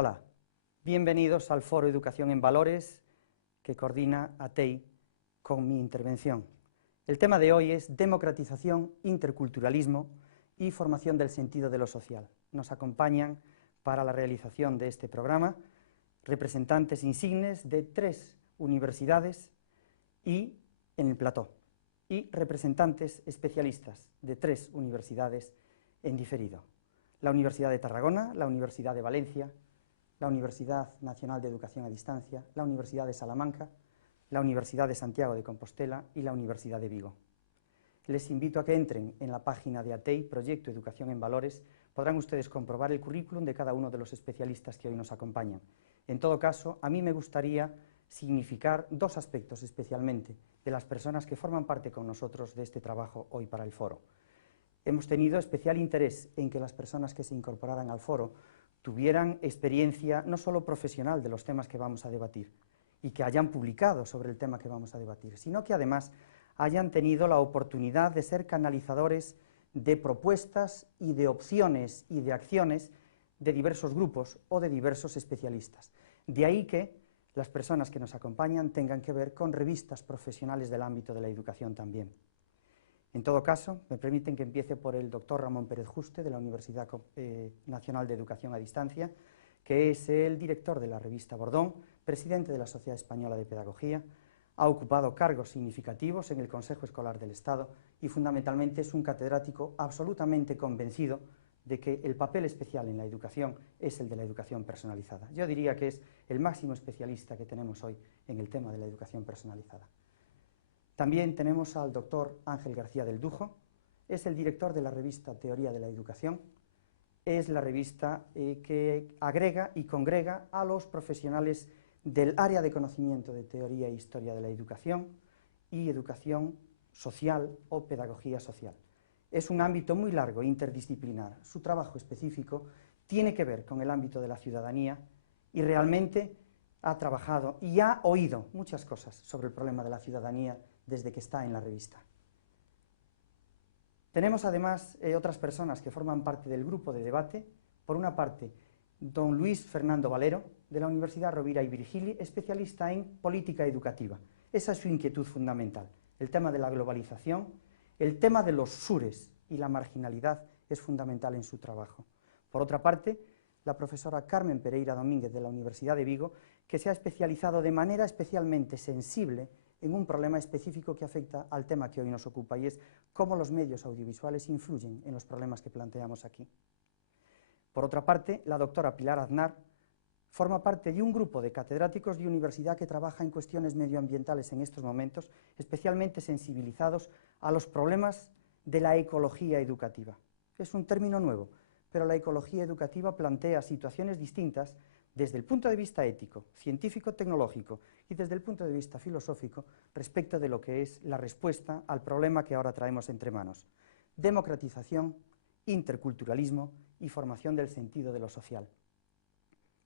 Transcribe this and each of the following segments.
Hola, bienvenidos al Foro Educación en Valores que coordina ATEI con mi intervención. El tema de hoy es democratización, interculturalismo y formación del sentido de lo social. Nos acompañan para la realización de este programa representantes insignes de 3 universidades y en el plató, y representantes especialistas de 3 universidades en diferido. La Universidad de Tarragona, la Universidad de Valencia, la Universidad Nacional de Educación a Distancia, la Universidad de Salamanca, la Universidad de Santiago de Compostela y la Universidad de Vigo. Les invito a que entren en la página de ATEI, Proyecto Educación en Valores. Podrán ustedes comprobar el currículum de cada uno de los especialistas que hoy nos acompañan. En todo caso, a mí me gustaría significar 2 aspectos especialmente de las personas que forman parte con nosotros de este trabajo hoy para el foro. Hemos tenido especial interés en que las personas que se incorporaran al foro tuvieran experiencia no solo profesional de los temas que vamos a debatir y que hayan publicado sobre el tema que vamos a debatir, sino que además hayan tenido la oportunidad de ser canalizadores de propuestas y de opciones y de acciones de diversos grupos o de diversos especialistas. De ahí que las personas que nos acompañan tengan que ver con revistas profesionales del ámbito de la educación también. En todo caso, me permiten que empiece por el doctor Ramón Pérez Juste, de la Universidad Nacional de Educación a Distancia, que es el director de la revista Bordón, presidente de la Sociedad Española de Pedagogía, ha ocupado cargos significativos en el Consejo Escolar del Estado y fundamentalmente es un catedrático absolutamente convencido de que el papel especial en la educación es el de la educación personalizada. Yo diría que es el máximo especialista que tenemos hoy en el tema de la educación personalizada. También tenemos al doctor Ángel García del Dujo, es el director de la revista Teoría de la Educación, es la revista que agrega y congrega a los profesionales del área de conocimiento de teoría e historia de la educación y educación social o pedagogía social. Es un ámbito muy largo, interdisciplinar. Su trabajo específico tiene que ver con el ámbito de la ciudadanía y realmente ha trabajado y ha oído muchas cosas sobre el problema de la ciudadanía desde que está en la revista. Tenemos además otras personas que forman parte del grupo de debate. Por una parte, don Luis Fernando Valero, de la Universidad Rovira y Virgili, especialista en política educativa. Esa es su inquietud fundamental. El tema de la globalización, el tema de los sures y la marginalidad es fundamental en su trabajo. Por otra parte, la profesora Carmen Pereira Domínguez, de la Universidad de Vigo, que se ha especializado de manera especialmente sensible en un problema específico que afecta al tema que hoy nos ocupa, y es cómo los medios audiovisuales influyen en los problemas que planteamos aquí. Por otra parte, la doctora Pilar Aznar forma parte de un grupo de catedráticos de universidad que trabaja en cuestiones medioambientales en estos momentos, especialmente sensibilizados a los problemas de la ecología educativa. Es un término nuevo, pero la ecología educativa plantea situaciones distintas desde el punto de vista ético, científico-tecnológico y desde el punto de vista filosófico respecto de lo que es la respuesta al problema que ahora traemos entre manos: democratización, interculturalismo y formación del sentido de lo social.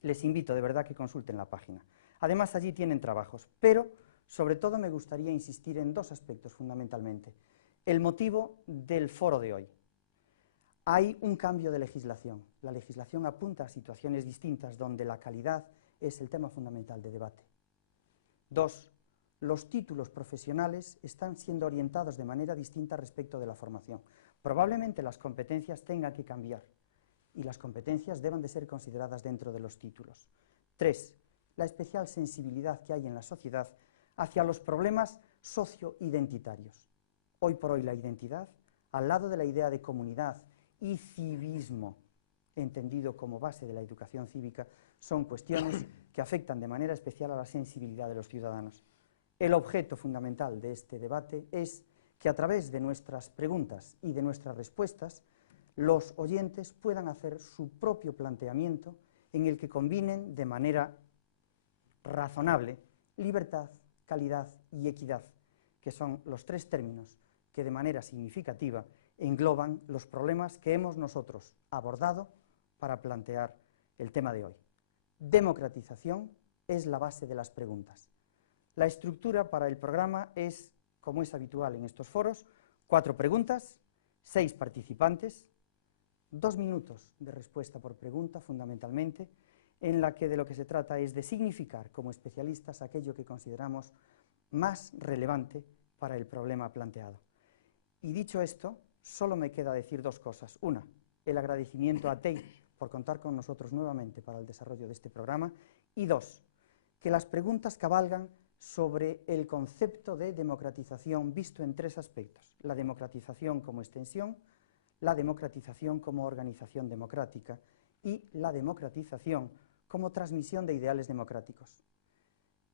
Les invito de verdad que consulten la página. Además, allí tienen trabajos, pero sobre todo me gustaría insistir en 2 aspectos fundamentalmente. El motivo del foro de hoy. Hay un cambio de legislación. La legislación apunta a situaciones distintas donde la calidad es el tema fundamental de debate. 2. Los títulos profesionales están siendo orientados de manera distinta respecto de la formación. Probablemente las competencias tengan que cambiar y las competencias deban de ser consideradas dentro de los títulos. 3. La especial sensibilidad que hay en la sociedad hacia los problemas socioidentitarios. Hoy por hoy la identidad, al lado de la idea de comunidad y civismo, entendido como base de la educación cívica, son cuestiones que afectan de manera especial a la sensibilidad de los ciudadanos. El objeto fundamental de este debate es que a través de nuestras preguntas y de nuestras respuestas, los oyentes puedan hacer su propio planteamiento en el que combinen de manera razonable libertad, calidad y equidad, que son los 3 términos que de manera significativa engloban los problemas que hemos nosotros abordado para plantear el tema de hoy. Democratización es la base de las preguntas. La estructura para el programa es, como es habitual en estos foros, 4 preguntas, 6 participantes, 2 minutos de respuesta por pregunta fundamentalmente. en la que de lo que se trata es de significar como especialistas aquello que consideramos más relevante para el problema planteado. Y dicho esto, solo me queda decir dos cosas. Una, el agradecimiento a TEI por contar con nosotros nuevamente para el desarrollo de este programa, y dos, que las preguntas cabalgan sobre el concepto de democratización visto en tres aspectos: la democratización como extensión, la democratización como organización democrática y la democratización como transmisión de ideales democráticos.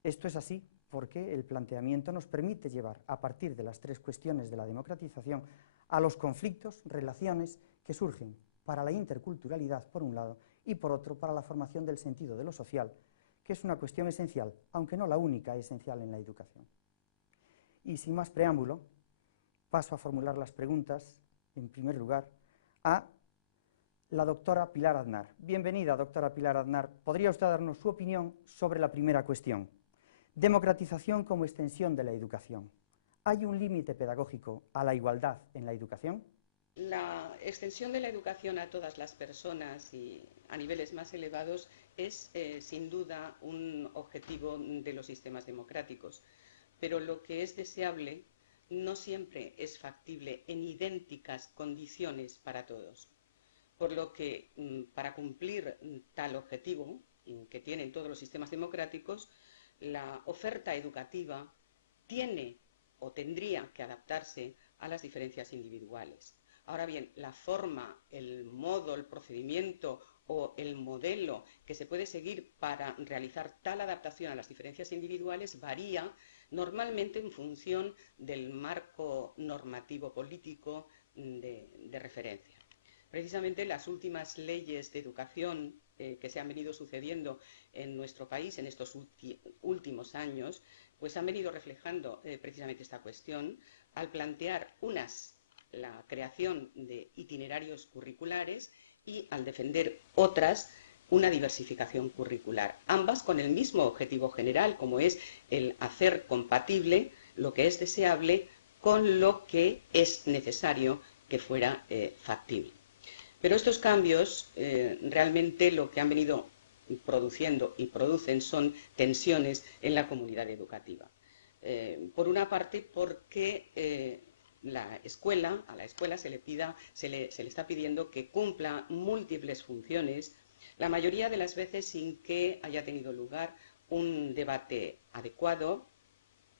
Esto es así porque el planteamiento nos permite llevar, a partir de las tres cuestiones de la democratización, a los conflictos, relaciones que surgen para la interculturalidad, por un lado, y por otro, para la formación del sentido de lo social, que es una cuestión esencial, aunque no la única esencial en la educación. Y sin más preámbulo, paso a formular las preguntas, en primer lugar, a la doctora Pilar Aznar. Bienvenida, doctora Pilar Aznar. ¿Podría usted darnos su opinión sobre la primera cuestión? Democratización como extensión de la educación. ¿Hay un límite pedagógico a la igualdad en la educación? La extensión de la educación a todas las personas y a niveles más elevados es, sin duda, un objetivo de los sistemas democráticos. Pero lo que es deseable no siempre es factible en idénticas condiciones para todos. Por lo que, para cumplir tal objetivo que tienen todos los sistemas democráticos, la oferta educativa tiene o tendría que adaptarse a las diferencias individuales. Ahora bien, la forma, el modo, el procedimiento o el modelo que se puede seguir para realizar tal adaptación a las diferencias individuales varía normalmente en función del marco normativo político de referencia. Precisamente las últimas leyes de educación que se han venido sucediendo en nuestro país en estos últimos años, pues han venido reflejando precisamente esta cuestión al plantear la creación de itinerarios curriculares y al defender otras, una diversificación curricular, ambas con el mismo objetivo general, como es el hacer compatible lo que es deseable con lo que es necesario que fuera factible. Pero estos cambios realmente lo que han venido produciendo y producen son tensiones en la comunidad educativa. Por una parte, porque a la escuela se le está pidiendo que cumpla múltiples funciones, la mayoría de las veces sin que haya tenido lugar un debate adecuado,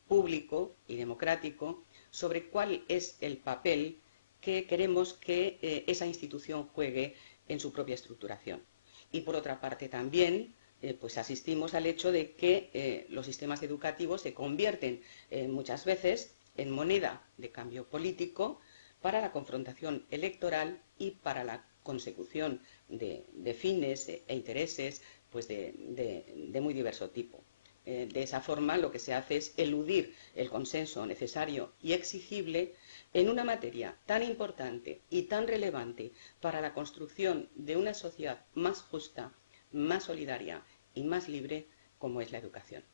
público y democrático sobre cuál es el papel que queremos que esa institución juegue en su propia estructuración. Y por otra parte también pues asistimos al hecho de que los sistemas educativos se convierten muchas veces en moneda de cambio político para la confrontación electoral y para la consecución de fines e intereses pues de muy diverso tipo. De esa forma lo que se hace es eludir el consenso necesario y exigible en una materia tan importante y tan relevante para la construcción de una sociedad más justa, más solidaria y más libre como es la educación.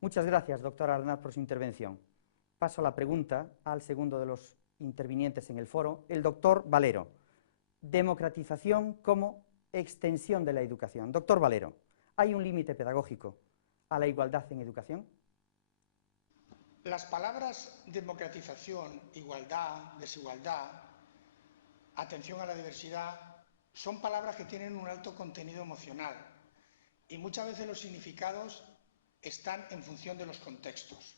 Muchas gracias, doctora Aznar, por su intervención. Paso a la pregunta al segundo de los intervinientes en el foro, el doctor Valero. Democratización como extensión de la educación. Doctor Valero, ¿hay un límite pedagógico a la igualdad en educación? Las palabras democratización, igualdad, desigualdad, atención a la diversidad, son palabras que tienen un alto contenido emocional y muchas veces los significados están en función de los contextos.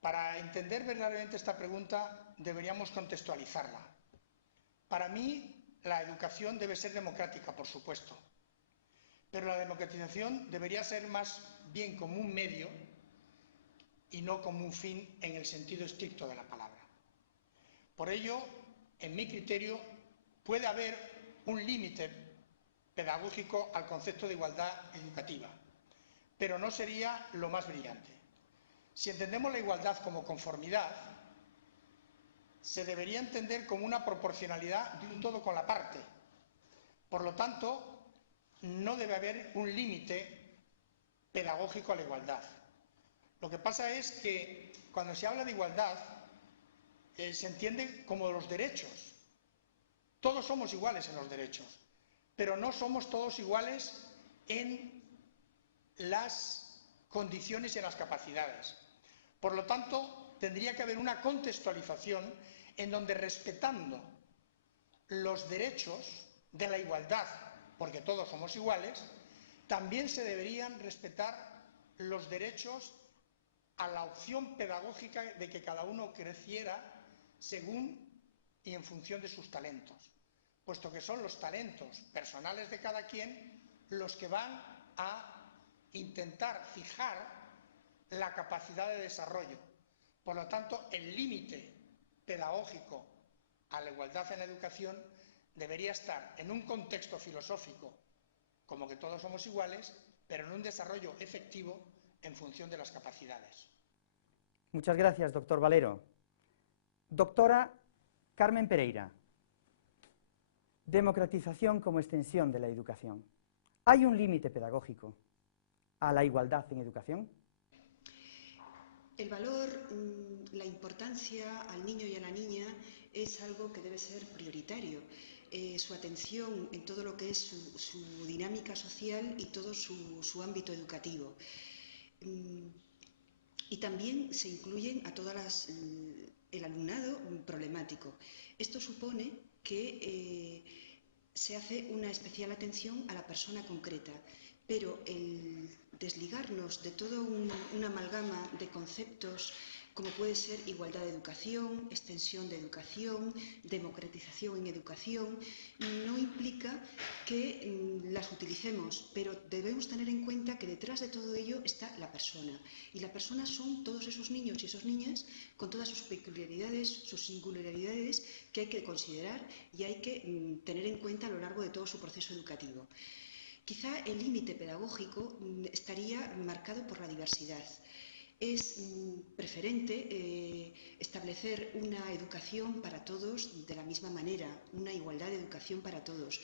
Para entender verdaderamente esta pregunta deberíamos contextualizarla. Para mí, la educación debe ser democrática, por supuesto, pero la democratización debería ser más bien como un medio y no como un fin en el sentido estricto de la palabra. Por ello, en mi criterio, puede haber un límite pedagógico al concepto de igualdad educativa, pero no sería lo más brillante. Si entendemos la igualdad como conformidad, se debería entender como una proporcionalidad de un todo con la parte. Por lo tanto, no debe haber un límite pedagógico a la igualdad. Lo que pasa es que cuando se habla de igualdad, se entiende como los derechos. Todos somos iguales en los derechos, pero no somos todos iguales en las condiciones y en las capacidades. Por lo tanto, tendría que haber una contextualización en donde, respetando los derechos de la igualdad, porque todos somos iguales, también se deberían respetar los derechos a la opción pedagógica de que cada uno creciera según y en función de sus talentos, puesto que son los talentos personales de cada quien los que van a intentar fijar la capacidad de desarrollo. Por lo tanto, el límite pedagógico a la igualdad en la educación debería estar en un contexto filosófico, como que todos somos iguales, pero en un desarrollo efectivo en función de las capacidades. Muchas gracias, doctor Valero. Doctora Carmen Pereira, democratización como extensión de la educación. ¿Hay un límite pedagógico a la igualdad en educación? El valor, la importancia al niño y a la niña es algo que debe ser prioritario. Su atención en todo lo que es su dinámica social y todo su ámbito educativo. Y también se incluyen a todas el alumnado problemático. Esto supone que se hace una especial atención a la persona concreta, pero el desligarnos de toda una amalgama de conceptos como puede ser igualdad de educación, extensión de educación, democratización en educación, no implica que las utilicemos, pero debemos tener en cuenta que detrás de todo ello está la persona. Y la persona son todos esos niños y esas niñas con todas sus peculiaridades, sus singularidades que hay que considerar y hay que tener en cuenta a lo largo de todo su proceso educativo. Quizá el límite pedagógico estaría marcado por la diversidad. Es preferente establecer una educación para todos de la misma manera, una igualdad de educación para todos.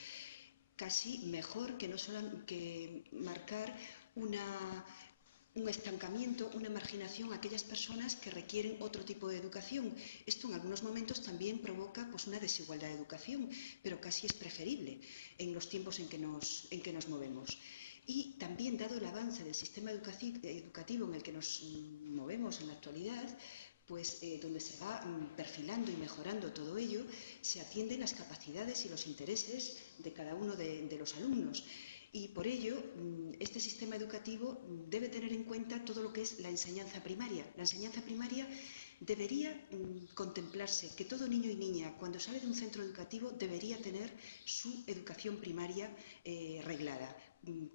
Casi mejor que no solo que marcar un estancamiento, una marginación a aquellas personas que requieren otro tipo de educación. Esto en algunos momentos también provoca pues, una desigualdad de educación, pero casi es preferible en los tiempos en que nos movemos. Y también, dado el avance del sistema educativo en el que nos movemos en la actualidad, pues donde se va perfilando y mejorando todo ello, se atienden las capacidades y los intereses de cada uno de los alumnos. Y por ello, este sistema educativo debe tener en cuenta todo lo que es la enseñanza primaria. La enseñanza primaria debería contemplarse que todo niño y niña, cuando sale de un centro educativo, debería tener su educación primaria reglada,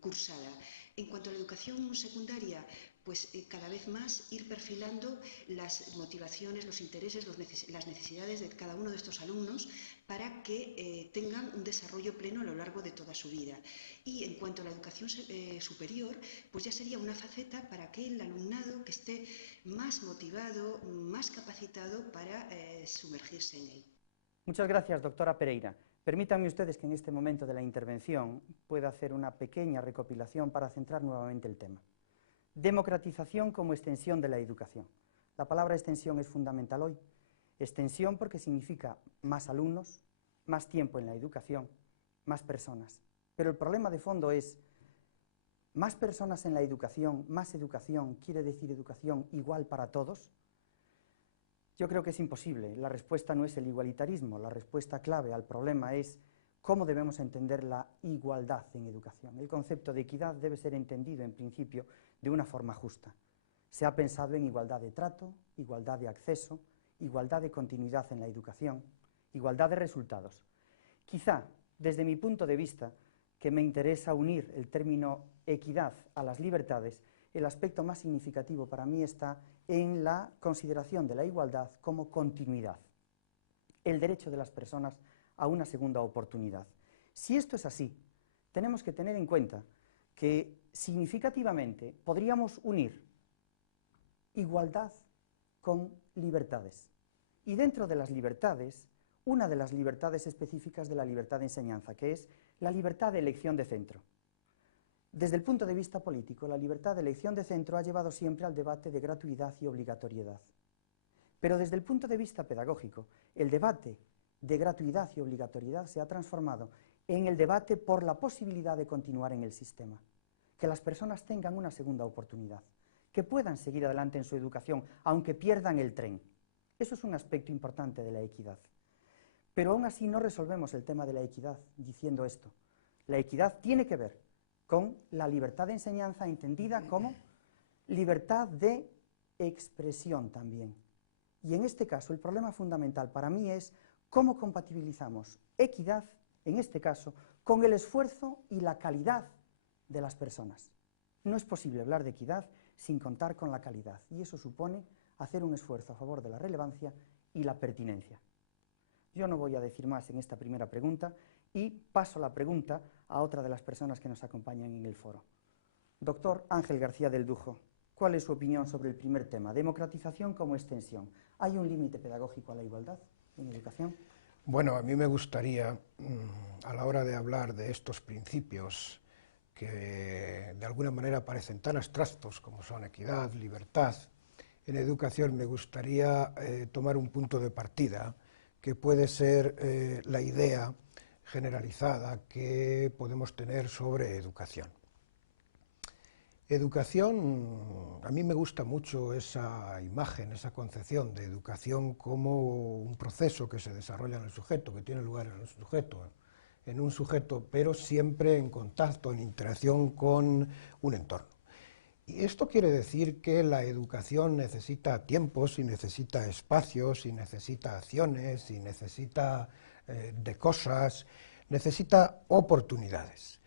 cursada. En cuanto a la educación secundaria, pues cada vez más ir perfilando las motivaciones, los intereses, las necesidades de cada uno de estos alumnos para que tengan un desarrollo pleno a lo largo de toda su vida. Y en cuanto a la educación superior, pues ya sería una faceta para aquel alumnado que esté más motivado, más capacitado para sumergirse en él. Muchas gracias, doctora Pereira. Permítanme ustedes que en este momento de la intervención pueda hacer una pequeña recopilación para centrar nuevamente el tema. Democratización como extensión de la educación. La palabra extensión es fundamental hoy. Extensión porque significa más alumnos, más tiempo en la educación, más personas. Pero el problema de fondo es, ¿más personas en la educación, más educación, quiere decir educación igual para todos? Yo creo que es imposible. La respuesta no es el igualitarismo, la respuesta clave al problema es cómo debemos entender la igualdad en educación. El concepto de equidad debe ser entendido, en principio, de una forma justa. Se ha pensado en igualdad de trato, igualdad de acceso, igualdad de continuidad en la educación, igualdad de resultados. Quizá, desde mi punto de vista, que me interesa unir el término equidad a las libertades, el aspecto más significativo para mí está en la consideración de la igualdad como continuidad, el derecho de las personas a una segunda oportunidad. Si esto es así, tenemos que tener en cuenta que significativamente podríamos unir igualdad con libertades. Y dentro de las libertades, una de las libertades específicas de la libertad de enseñanza, que es la libertad de elección de centro. Desde el punto de vista político, la libertad de elección de centro ha llevado siempre al debate de gratuidad y obligatoriedad. Pero desde el punto de vista pedagógico, el debate de gratuidad y obligatoriedad se ha transformado en el debate por la posibilidad de continuar en el sistema, que las personas tengan una segunda oportunidad, que puedan seguir adelante en su educación, aunque pierdan el tren. Eso es un aspecto importante de la equidad. Pero aún así no resolvemos el tema de la equidad diciendo esto. La equidad tiene que ver con la libertad de enseñanza entendida como libertad de expresión también. Y en este caso el problema fundamental para mí es cómo compatibilizamos equidad, en este caso, con el esfuerzo y la calidad de las personas. No es posible hablar de equidad sin contar con la calidad, y eso supone hacer un esfuerzo a favor de la relevancia y la pertinencia. Yo no voy a decir más en esta primera pregunta y paso la pregunta a otra de las personas que nos acompañan en el foro. Doctor Ángel García del Dujo, ¿cuál es su opinión sobre el primer tema, democratización como extensión? ¿Hay un límite pedagógico a la igualdad en educación? Bueno, a mí me gustaría, a la hora de hablar de estos principios que de alguna manera parecen tan abstractos como son equidad, libertad, en educación me gustaría tomar un punto de partida que puede ser la idea generalizada que podemos tener sobre educación. Educación, a mí me gusta mucho esa imagen, esa concepción de educación como un proceso que se desarrolla en el sujeto, que tiene lugar en un sujeto, pero siempre en contacto, en interacción con un entorno. Y esto quiere decir que la educación necesita tiempos, y necesita espacios, y necesita acciones, y necesita de cosas, necesita oportunidades.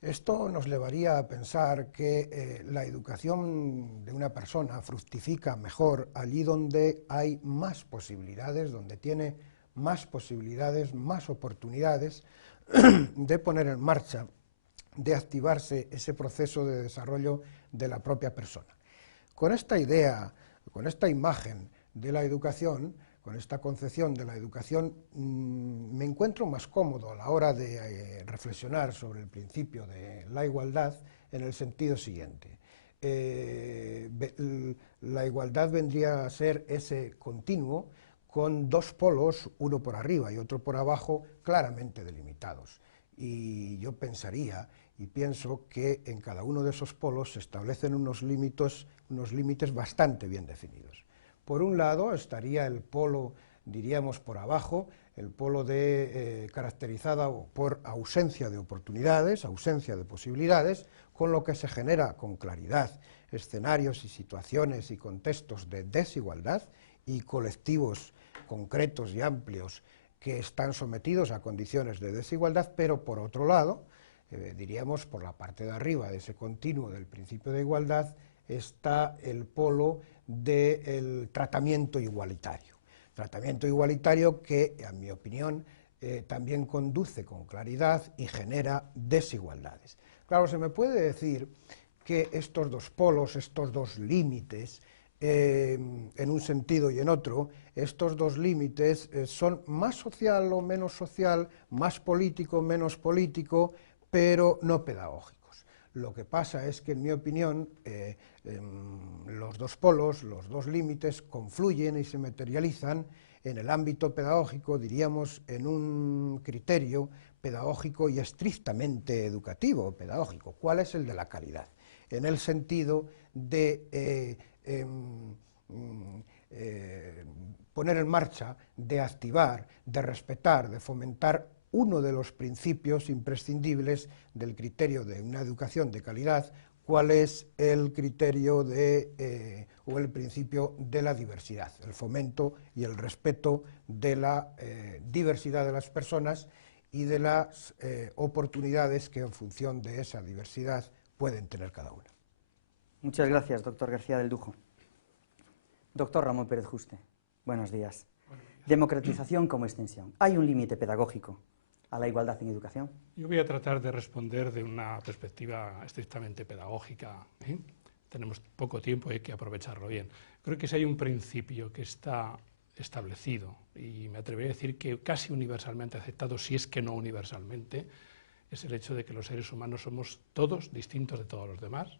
Esto nos llevaría a pensar que la educación de una persona fructifica mejor allí donde hay más posibilidades, donde tiene más posibilidades, más oportunidades de poner en marcha, de activarse ese proceso de desarrollo de la propia persona. Con esta idea, con esta imagen de la educación, con esta concepción de la educación, me encuentro más cómodo a la hora de reflexionar sobre el principio de la igualdad en el sentido siguiente. La igualdad vendría a ser ese continuo con dos polos, uno por arriba y otro por abajo, claramente delimitados. Y yo pensaría y pienso que en cada uno de esos polos se establecen unos límites bastante bien definidos. Por un lado estaría el polo, diríamos, por abajo, el polo caracterizado por ausencia de oportunidades, ausencia de posibilidades, con lo que se genera con claridad escenarios y situaciones y contextos de desigualdad y colectivos concretos y amplios que están sometidos a condiciones de desigualdad, pero por otro lado, diríamos por la parte de arriba de ese continuo del principio de igualdad, está el polo del tratamiento igualitario. Tratamiento igualitario que, en mi opinión, también conduce con claridad y genera desigualdades. Claro, se me puede decir que estos dos polos, estos dos límites, en un sentido y en otro, estos dos límites son más social o menos social, más político, menos político, pero no pedagógicos. Lo que pasa es que, en mi opinión, los dos polos, los dos límites, confluyen y se materializan en el ámbito pedagógico, diríamos, en un criterio pedagógico y estrictamente educativo pedagógico. ¿Cuál es el de la calidad? En el sentido de poner en marcha, de activar, de respetar, de fomentar uno de los principios imprescindibles del criterio de una educación de calidad, cuál es el criterio o el principio de la diversidad, el fomento y el respeto de la diversidad de las personas y de las oportunidades que en función de esa diversidad pueden tener cada una. Muchas gracias, doctor García del Dujo. Doctor Ramón Pérez Juste, buenos días. Democratización como extensión. ¿Hay un límite pedagógico a la igualdad en educación? Yo voy a tratar de responder de una perspectiva estrictamente pedagógica. Tenemos poco tiempo y hay que aprovecharlo bien. Creo que si hay un principio que está establecido, y me atrevería a decir que casi universalmente aceptado, si es que no universalmente, es el hecho de que los seres humanos somos todos distintos de todos los demás,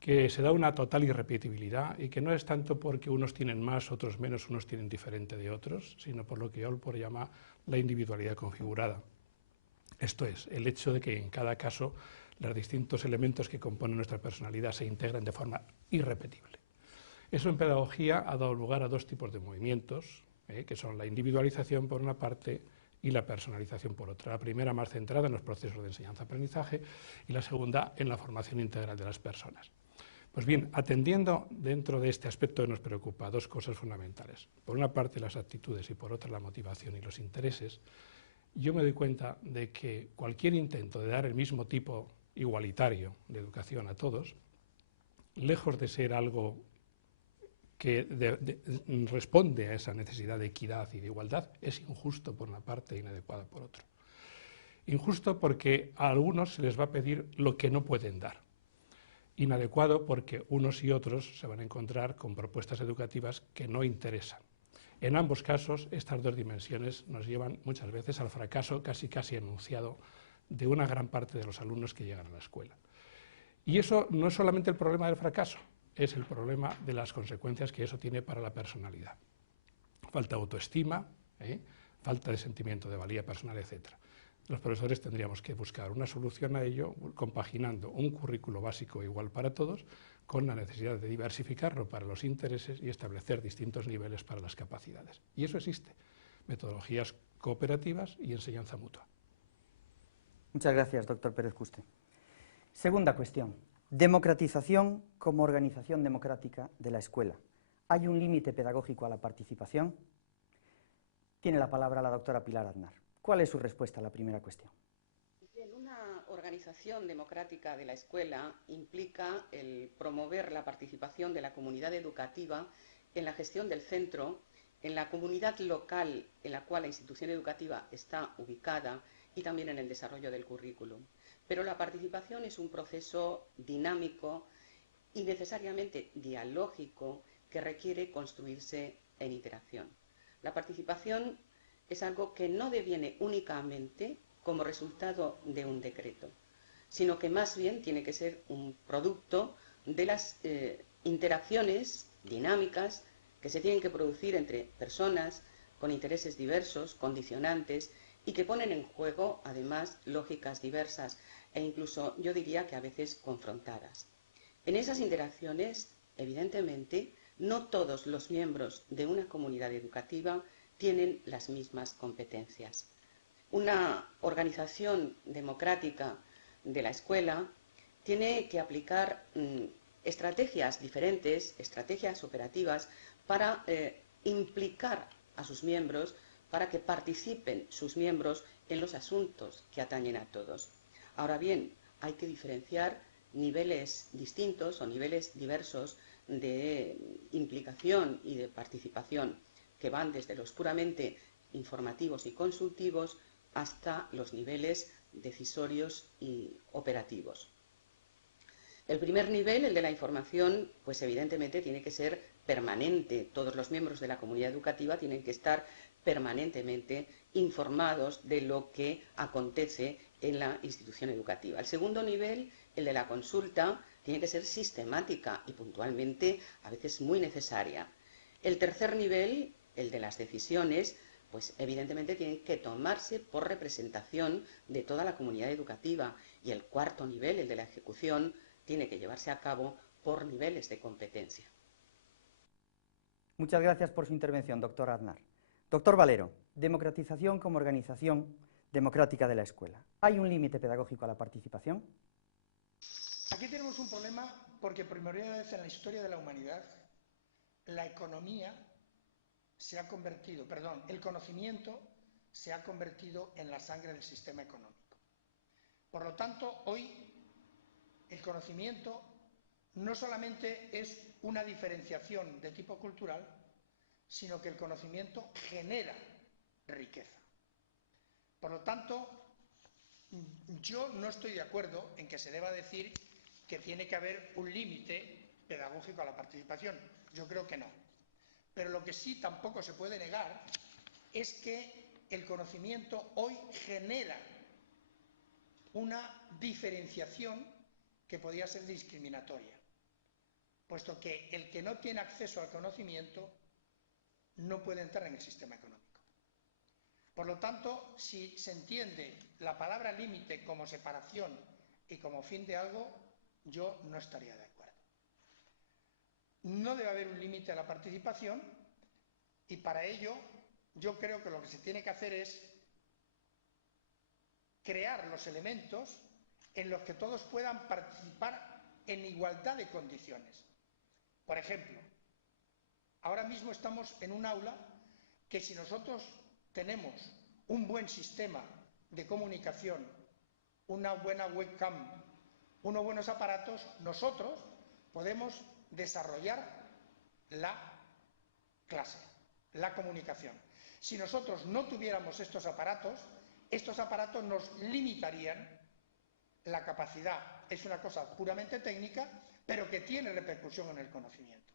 que se da una total irrepetibilidad y que no es tanto porque unos tienen más, otros menos, unos tienen diferente de otros, sino por lo que Allport llama la individualidad configurada. Esto es, el hecho de que en cada caso los distintos elementos que componen nuestra personalidad se integran de forma irrepetible. Eso en pedagogía ha dado lugar a dos tipos de movimientos, que son la individualización por una parte y la personalización por otra. La primera más centrada en los procesos de enseñanza-aprendizaje y la segunda en la formación integral de las personas. Pues bien, atendiendo dentro de este aspecto que nos preocupa dos cosas fundamentales. Por una parte las actitudes y por otra la motivación y los intereses. Yo me doy cuenta de que cualquier intento de dar el mismo tipo igualitario de educación a todos, lejos de ser algo que responde a esa necesidad de equidad y de igualdad, es injusto por una parte e inadecuado por otro. Injusto porque a algunos se les va a pedir lo que no pueden dar. Inadecuado porque unos y otros se van a encontrar con propuestas educativas que no interesan. En ambos casos, estas dos dimensiones nos llevan muchas veces al fracaso casi anunciado de una gran parte de los alumnos que llegan a la escuela. Y eso no es solamente el problema del fracaso, es el problema de las consecuencias que eso tiene para la personalidad. Falta autoestima, falta de sentimiento de valía personal, etc. Los profesores tendríamos que buscar una solución a ello compaginando un currículo básico igual para todos con la necesidad de diversificarlo para los intereses y establecer distintos niveles para las capacidades. Y eso existe, metodologías cooperativas y enseñanza mutua. Muchas gracias, doctor Pérez Juste. Segunda cuestión. Democratización como organización democrática de la escuela. ¿Hay un límite pedagógico a la participación? Tiene la palabra la doctora Pilar Aznar. ¿Cuál es su respuesta a la primera cuestión? Bien, una organización democrática de la escuela implica el promover la participación de la comunidad educativa en la gestión del centro, en la comunidad local en la cual la institución educativa está ubicada y también en el desarrollo del currículum. Pero la participación es un proceso dinámico y necesariamente dialógico que requiere construirse en interacción. La participación es algo que no deviene únicamente como resultado de un decreto, sino que más bien tiene que ser un producto de las interacciones dinámicas que se tienen que producir entre personas con intereses diversos, condicionantes, y que ponen en juego, además, lógicas diversas e incluso, yo diría que a veces confrontadas. En esas interacciones, evidentemente, no todos los miembros de una comunidad educativa tienen las mismas competencias. Una organización democrática de la escuela tiene que aplicar estrategias diferentes, estrategias operativas, para implicar a sus miembros, para que participen sus miembros en los asuntos que atañen a todos. Ahora bien, hay que diferenciar niveles distintos o niveles diversos de implicación y de participación, que van desde los puramente informativos y consultivos hasta los niveles decisorios y operativos. El primer nivel, el de la información, pues evidentemente tiene que ser permanente. Todos los miembros de la comunidad educativa tienen que estar permanentemente informados de lo que acontece en la institución educativa. El segundo nivel, el de la consulta, tiene que ser sistemática y puntualmente a veces muy necesaria. El tercer nivel, el de las decisiones, pues evidentemente tienen que tomarse por representación de toda la comunidad educativa. Y el cuarto nivel, el de la ejecución, tiene que llevarse a cabo por niveles de competencia. Muchas gracias por su intervención, doctor Aznar. Doctor Valero, democratización como organización democrática de la escuela. ¿Hay un límite pedagógico a la participación? Aquí tenemos un problema porque por primera vez en la historia de la humanidad la economía se ha convertido, el conocimiento se ha convertido en la sangre del sistema económico. Por lo tanto, hoy el conocimiento no solamente es una diferenciación de tipo cultural, sino que el conocimiento genera riqueza. Por lo tanto, yo no estoy de acuerdo en que se deba decir que tiene que haber un límite pedagógico a la participación. Yo creo que no. Pero lo que sí tampoco se puede negar es que el conocimiento hoy genera una diferenciación que podría ser discriminatoria, puesto que el que no tiene acceso al conocimiento no puede entrar en el sistema económico. Por lo tanto, si se entiende la palabra límite como separación y como fin de algo, yo no estaría de acuerdo. No debe haber un límite a la participación y para ello yo creo que lo que se tiene que hacer es crear los elementos en los que todos puedan participar en igualdad de condiciones. Por ejemplo, ahora mismo estamos en un aula que si nosotros tenemos un buen sistema de comunicación, una buena webcam, unos buenos aparatos, nosotros podemos desarrollar la clase, la comunicación. Si nosotros no tuviéramos estos aparatos nos limitarían la capacidad. Es una cosa puramente técnica, pero que tiene repercusión en el conocimiento.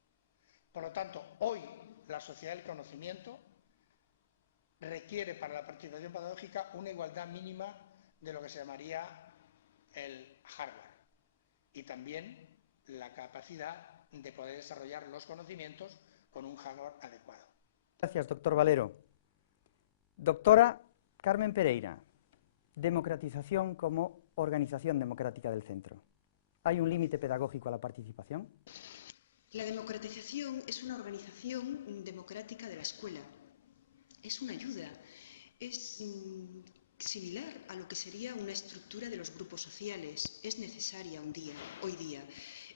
Por lo tanto, hoy la sociedad del conocimiento requiere para la participación pedagógica una igualdad mínima de lo que se llamaría el hardware y también la capacidad de poder desarrollar los conocimientos con un hardware adecuado. Gracias, doctor Valero. Doctora Carmen Pereira, democratización como organización democrática del centro. ¿Hay un límite pedagógico a la participación? La democratización es una organización democrática de la escuela. Es una ayuda. Es similar a lo que sería una estructura de los grupos sociales. Es necesaria hoy día.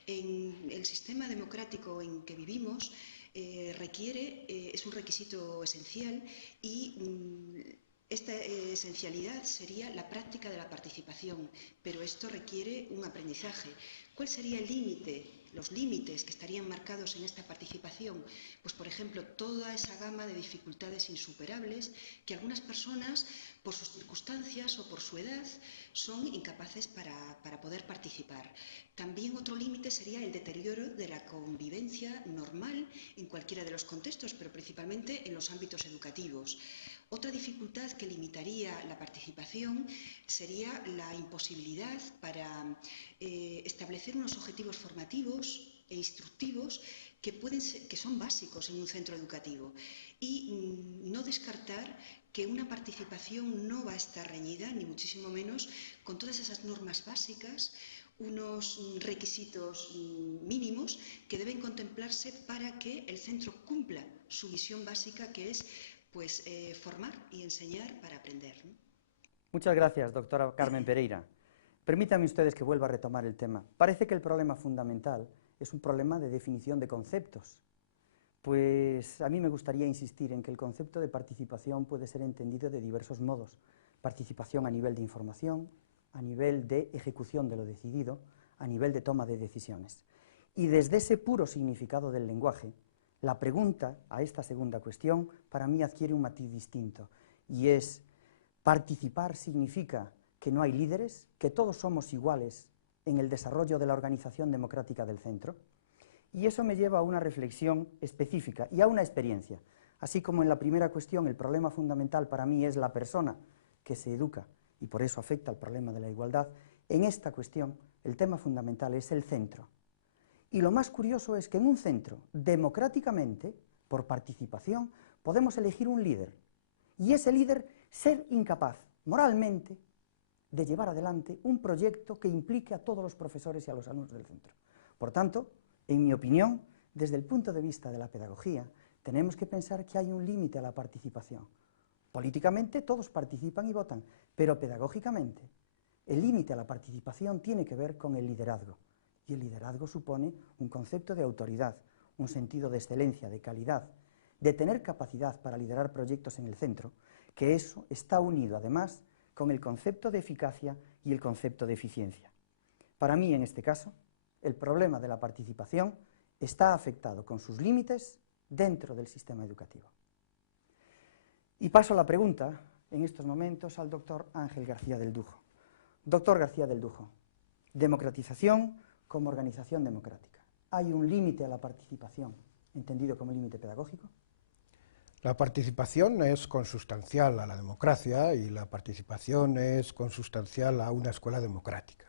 En el sistema democrático en que vivimos es un requisito esencial y esta esencialidad sería la práctica de la participación, pero esto requiere un aprendizaje. ¿Cuál sería el límite? Los límites que estarían marcados en esta participación, pues por ejemplo, toda esa gama de dificultades insuperables que algunas personas, por sus circunstancias o por su edad, son incapaces para poder participar. También otro límite sería el deterioro de la convivencia normal en cualquiera de los contextos, pero principalmente en los ámbitos educativos. Otra dificultad que limitaría la participación sería la imposibilidad para establecer unos objetivos formativos e instructivos que son básicos en un centro educativo y no descartar que una participación no va a estar reñida, ni muchísimo menos, con todas esas normas básicas, unos requisitos mínimos que deben contemplarse para que el centro cumpla su misión básica, que es formar y enseñar para aprender, ¿no? Muchas gracias, doctora Carmen Pereira. Permítanme ustedes que vuelva a retomar el tema. Parece que el problema fundamental es un problema de definición de conceptos. Pues a mí me gustaría insistir en que el concepto de participación puede ser entendido de diversos modos. Participación a nivel de información, a nivel de ejecución de lo decidido, a nivel de toma de decisiones. Y desde ese puro significado del lenguaje, la pregunta a esta segunda cuestión para mí adquiere un matiz distinto, y es: ¿participar significa que no hay líderes, que todos somos iguales en el desarrollo de la organización democrática del centro? Y eso me lleva a una reflexión específica y a una experiencia. Así como en la primera cuestión el problema fundamental para mí es la persona que se educa y por eso afecta al problema de la igualdad, en esta cuestión el tema fundamental es el centro. Y lo más curioso es que en un centro, democráticamente, por participación, podemos elegir un líder. Y ese líder ser incapaz, moralmente, de llevar adelante un proyecto que implique a todos los profesores y a los alumnos del centro. Por tanto, en mi opinión, desde el punto de vista de la pedagogía, tenemos que pensar que hay un límite a la participación. Políticamente todos participan y votan, pero pedagógicamente el límite a la participación tiene que ver con el liderazgo. Y el liderazgo supone un concepto de autoridad, un sentido de excelencia, de calidad, de tener capacidad para liderar proyectos en el centro, que eso está unido además con el concepto de eficacia y el concepto de eficiencia. Para mí, en este caso, el problema de la participación está afectado con sus límites dentro del sistema educativo. Y paso la pregunta, en estos momentos, al doctor Ángel García del Dujo. Doctor García del Dujo, democratización como organización democrática. ¿Hay un límite a la participación, entendido como límite pedagógico? La participación es consustancial a la democracia y la participación es consustancial a una escuela democrática.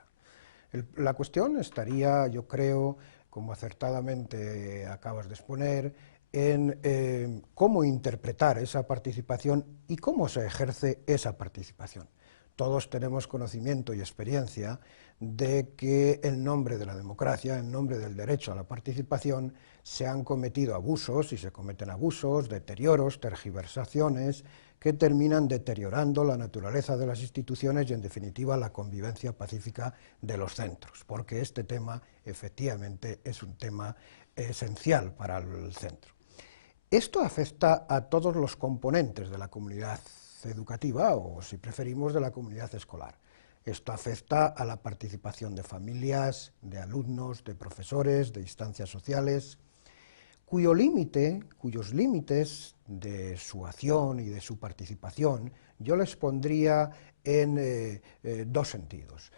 La cuestión estaría, yo creo, como acertadamente acabas de exponer, en cómo interpretar esa participación y cómo se ejerce esa participación. Todos tenemos conocimiento y experiencia de que en nombre de la democracia, en nombre del derecho a la participación, se han cometido abusos y se cometen abusos, deterioros, tergiversaciones, que terminan deteriorando la naturaleza de las instituciones y, en definitiva, la convivencia pacífica de los centros, porque este tema, efectivamente, es un tema esencial para el centro. Esto afecta a todos los componentes de la comunidad educativa, o, si preferimos, de la comunidad escolar. Esto afecta a la participación de familias, de alumnos, de profesores, de instancias sociales, cuyos límites de su acción y de su participación yo les pondría en dos sentidos.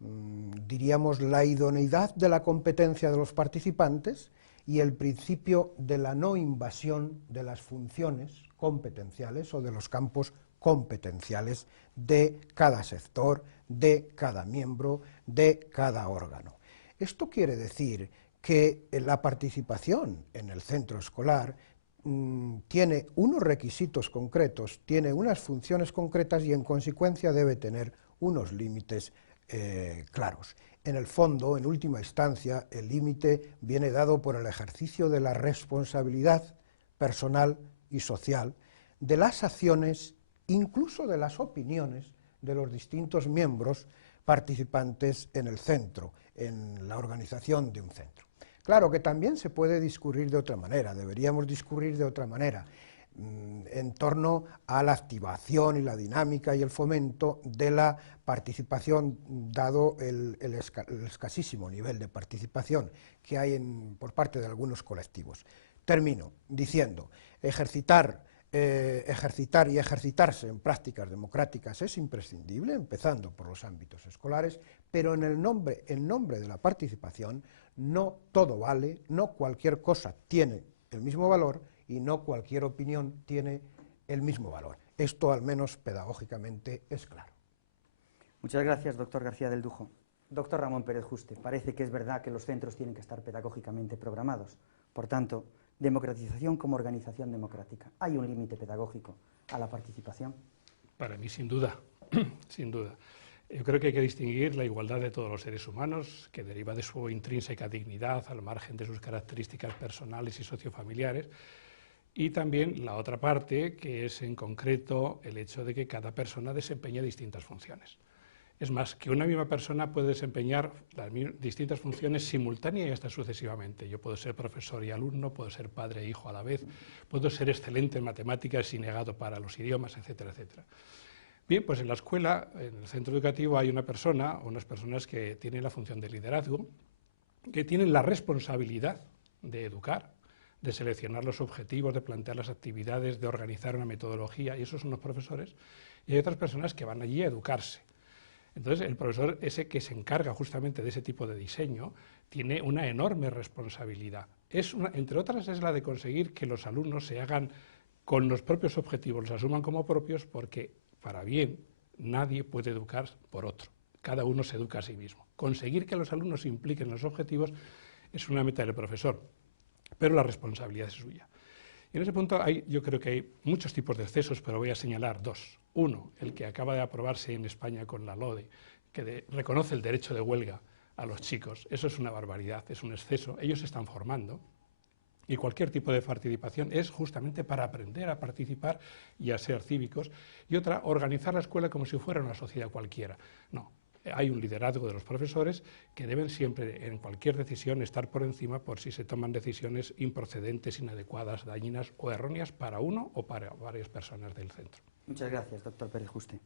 Diríamos la idoneidad de la competencia de los participantes y el principio de la no invasión de las funciones competenciales o de los campos competenciales de cada sector, de cada miembro, de cada órgano. Esto quiere decir que la participación en el centro escolar tiene unos requisitos concretos, tiene unas funciones concretas y en consecuencia debe tener unos límites claros. En el fondo, en última instancia, el límite viene dado por el ejercicio de la responsabilidad personal y social de las acciones, incluso de las opiniones de los distintos miembros participantes en el centro, en la organización de un centro. Claro que también se puede discurrir de otra manera, deberíamos discurrir de otra manera, en torno a la activación y la dinámica y el fomento de la participación, dado el escasísimo nivel de participación que hay por parte de algunos colectivos. Termino diciendo, ejercitar y ejercitarse en prácticas democráticas es imprescindible, empezando por los ámbitos escolares, pero en nombre de la participación no todo vale, no cualquier cosa tiene el mismo valor y no cualquier opinión tiene el mismo valor. Esto, al menos pedagógicamente, es claro. Muchas gracias, doctor García del Dujo. Doctor Ramón Pérez Juste, parece que es verdad que los centros tienen que estar pedagógicamente programados. Por tanto, democratización como organización democrática. ¿Hay un límite pedagógico a la participación? Para mí, sin duda, sin duda. Yo creo que hay que distinguir la igualdad de todos los seres humanos, que deriva de su intrínseca dignidad, al margen de sus características personales y sociofamiliares, y también la otra parte, que es en concreto el hecho de que cada persona desempeña distintas funciones. Es más, que una misma persona puede desempeñar las distintas funciones simultáneas y hasta sucesivamente. Yo puedo ser profesor y alumno, puedo ser padre e hijo a la vez, puedo ser excelente en matemáticas y negado para los idiomas, etcétera, etcétera. Bien, pues en la escuela, en el centro educativo, hay una persona o unas personas que tienen la función de liderazgo, que tienen la responsabilidad de educar, de seleccionar los objetivos, de plantear las actividades, de organizar una metodología, y esos son los profesores, y hay otras personas que van allí a educarse. Entonces, el profesor ese que se encarga justamente de ese tipo de diseño tiene una enorme responsabilidad. Entre otras, es la de conseguir que los alumnos se hagan con los propios objetivos, los asuman como propios, porque, para bien, nadie puede educar por otro. Cada uno se educa a sí mismo. Conseguir que los alumnos se impliquen en los objetivos es una meta del profesor, pero la responsabilidad es suya. Y en ese punto yo creo que hay muchos tipos de excesos, pero voy a señalar dos. Uno, el que acaba de aprobarse en España con la LODE, que reconoce el derecho de huelga a los chicos. Eso es una barbaridad, es un exceso. Ellos se están formando y cualquier tipo de participación es justamente para aprender a participar y a ser cívicos. Y otra, organizar la escuela como si fuera una sociedad cualquiera. No. Hay un liderazgo de los profesores que deben siempre, en cualquier decisión, estar por encima por si se toman decisiones improcedentes, inadecuadas, dañinas o erróneas para uno o para varias personas del centro. Muchas gracias, doctor Pérez Juste.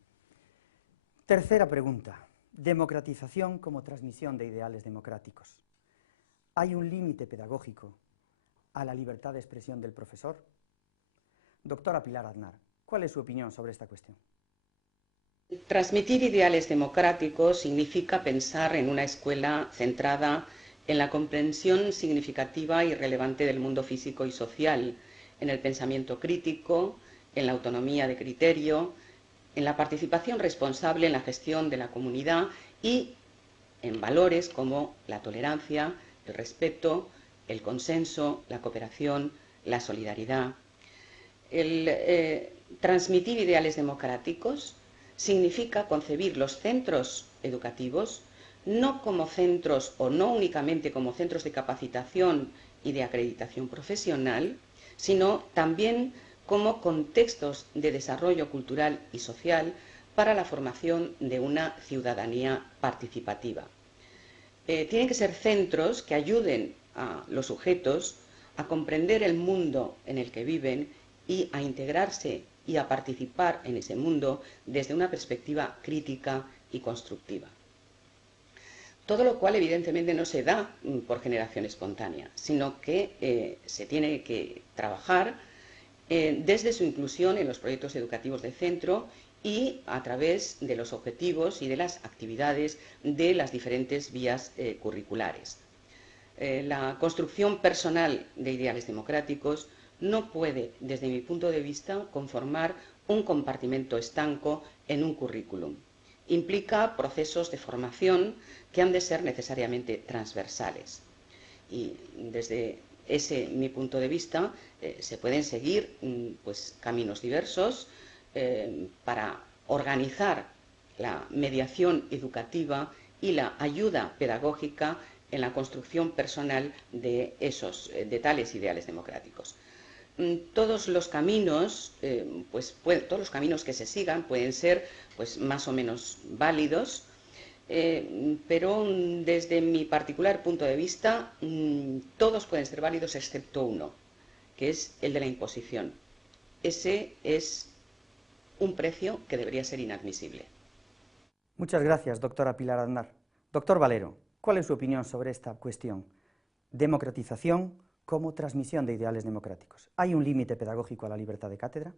Tercera pregunta. Democratización como transmisión de ideales democráticos. ¿Hay un límite pedagógico a la libertad de expresión del profesor? Doctora Pilar Aznar, ¿cuál es su opinión sobre esta cuestión? Transmitir ideales democráticos significa pensar en una escuela centrada en la comprensión significativa y relevante del mundo físico y social, en el pensamiento crítico, en la autonomía de criterio, en la participación responsable en la gestión de la comunidad y en valores como la tolerancia, el respeto, el consenso, la cooperación, la solidaridad. El transmitir ideales democráticos significa concebir los centros educativos no como centros o no únicamente como centros de capacitación y de acreditación profesional, sino también como contextos de desarrollo cultural y social para la formación de una ciudadanía participativa. Tienen que ser centros que ayuden a los sujetos a comprender el mundo en el que viven y a integrarse y a participar en ese mundo desde una perspectiva crítica y constructiva. Todo lo cual evidentemente no se da por generación espontánea, sino que se tiene que trabajar desde su inclusión en los proyectos educativos de centro y a través de los objetivos y de las actividades de las diferentes vías curriculares. La construcción personal de ideales democráticos no puede, desde mi punto de vista, conformar un compartimento estanco en un currículum. Implica procesos de formación que han de ser necesariamente transversales. Y desde mi punto de vista, se pueden seguir pues, caminos diversos para organizar la mediación educativa y la ayuda pedagógica en la construcción personal de tales ideales democráticos. Todos los caminos, todos los caminos que se sigan pueden ser pues, más o menos válidos, pero desde mi particular punto de vista, todos pueden ser válidos excepto uno, que es el de la imposición. Ese es un precio que debería ser inadmisible. Muchas gracias, doctora Pilar Aznar. Doctor Valero, ¿cuál es su opinión sobre esta cuestión? Democratización como transmisión de ideales democráticos. ¿Hay un límite pedagógico a la libertad de cátedra?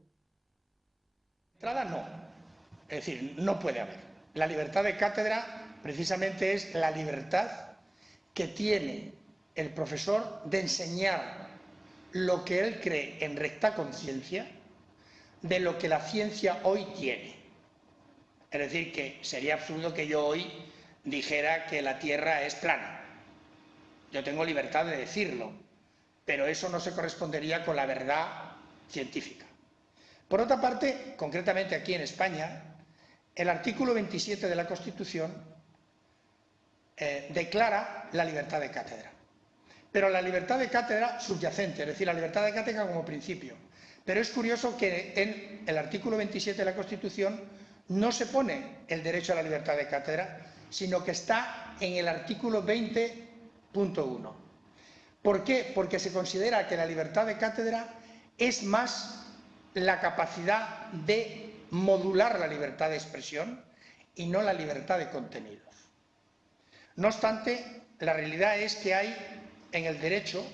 Entrada no. Es decir, no puede haber. La libertad de cátedra precisamente es la libertad que tiene el profesor de enseñar lo que él cree en recta conciencia de lo que la ciencia hoy tiene. Es decir, que sería absurdo que yo hoy dijera que la Tierra es plana. Yo tengo libertad de decirlo, pero eso no se correspondería con la verdad científica. Por otra parte, concretamente aquí en España, el artículo 27 de la Constitución declara la libertad de cátedra. Pero la libertad de cátedra subyacente, es decir, la libertad de cátedra como principio. Pero es curioso que en el artículo 27 de la Constitución no se pone el derecho a la libertad de cátedra, sino que está en el artículo 20.1. ¿Por qué? Porque se considera que la libertad de cátedra es más la capacidad de modular la libertad de expresión y no la libertad de contenidos. No obstante, la realidad es que hay en el derecho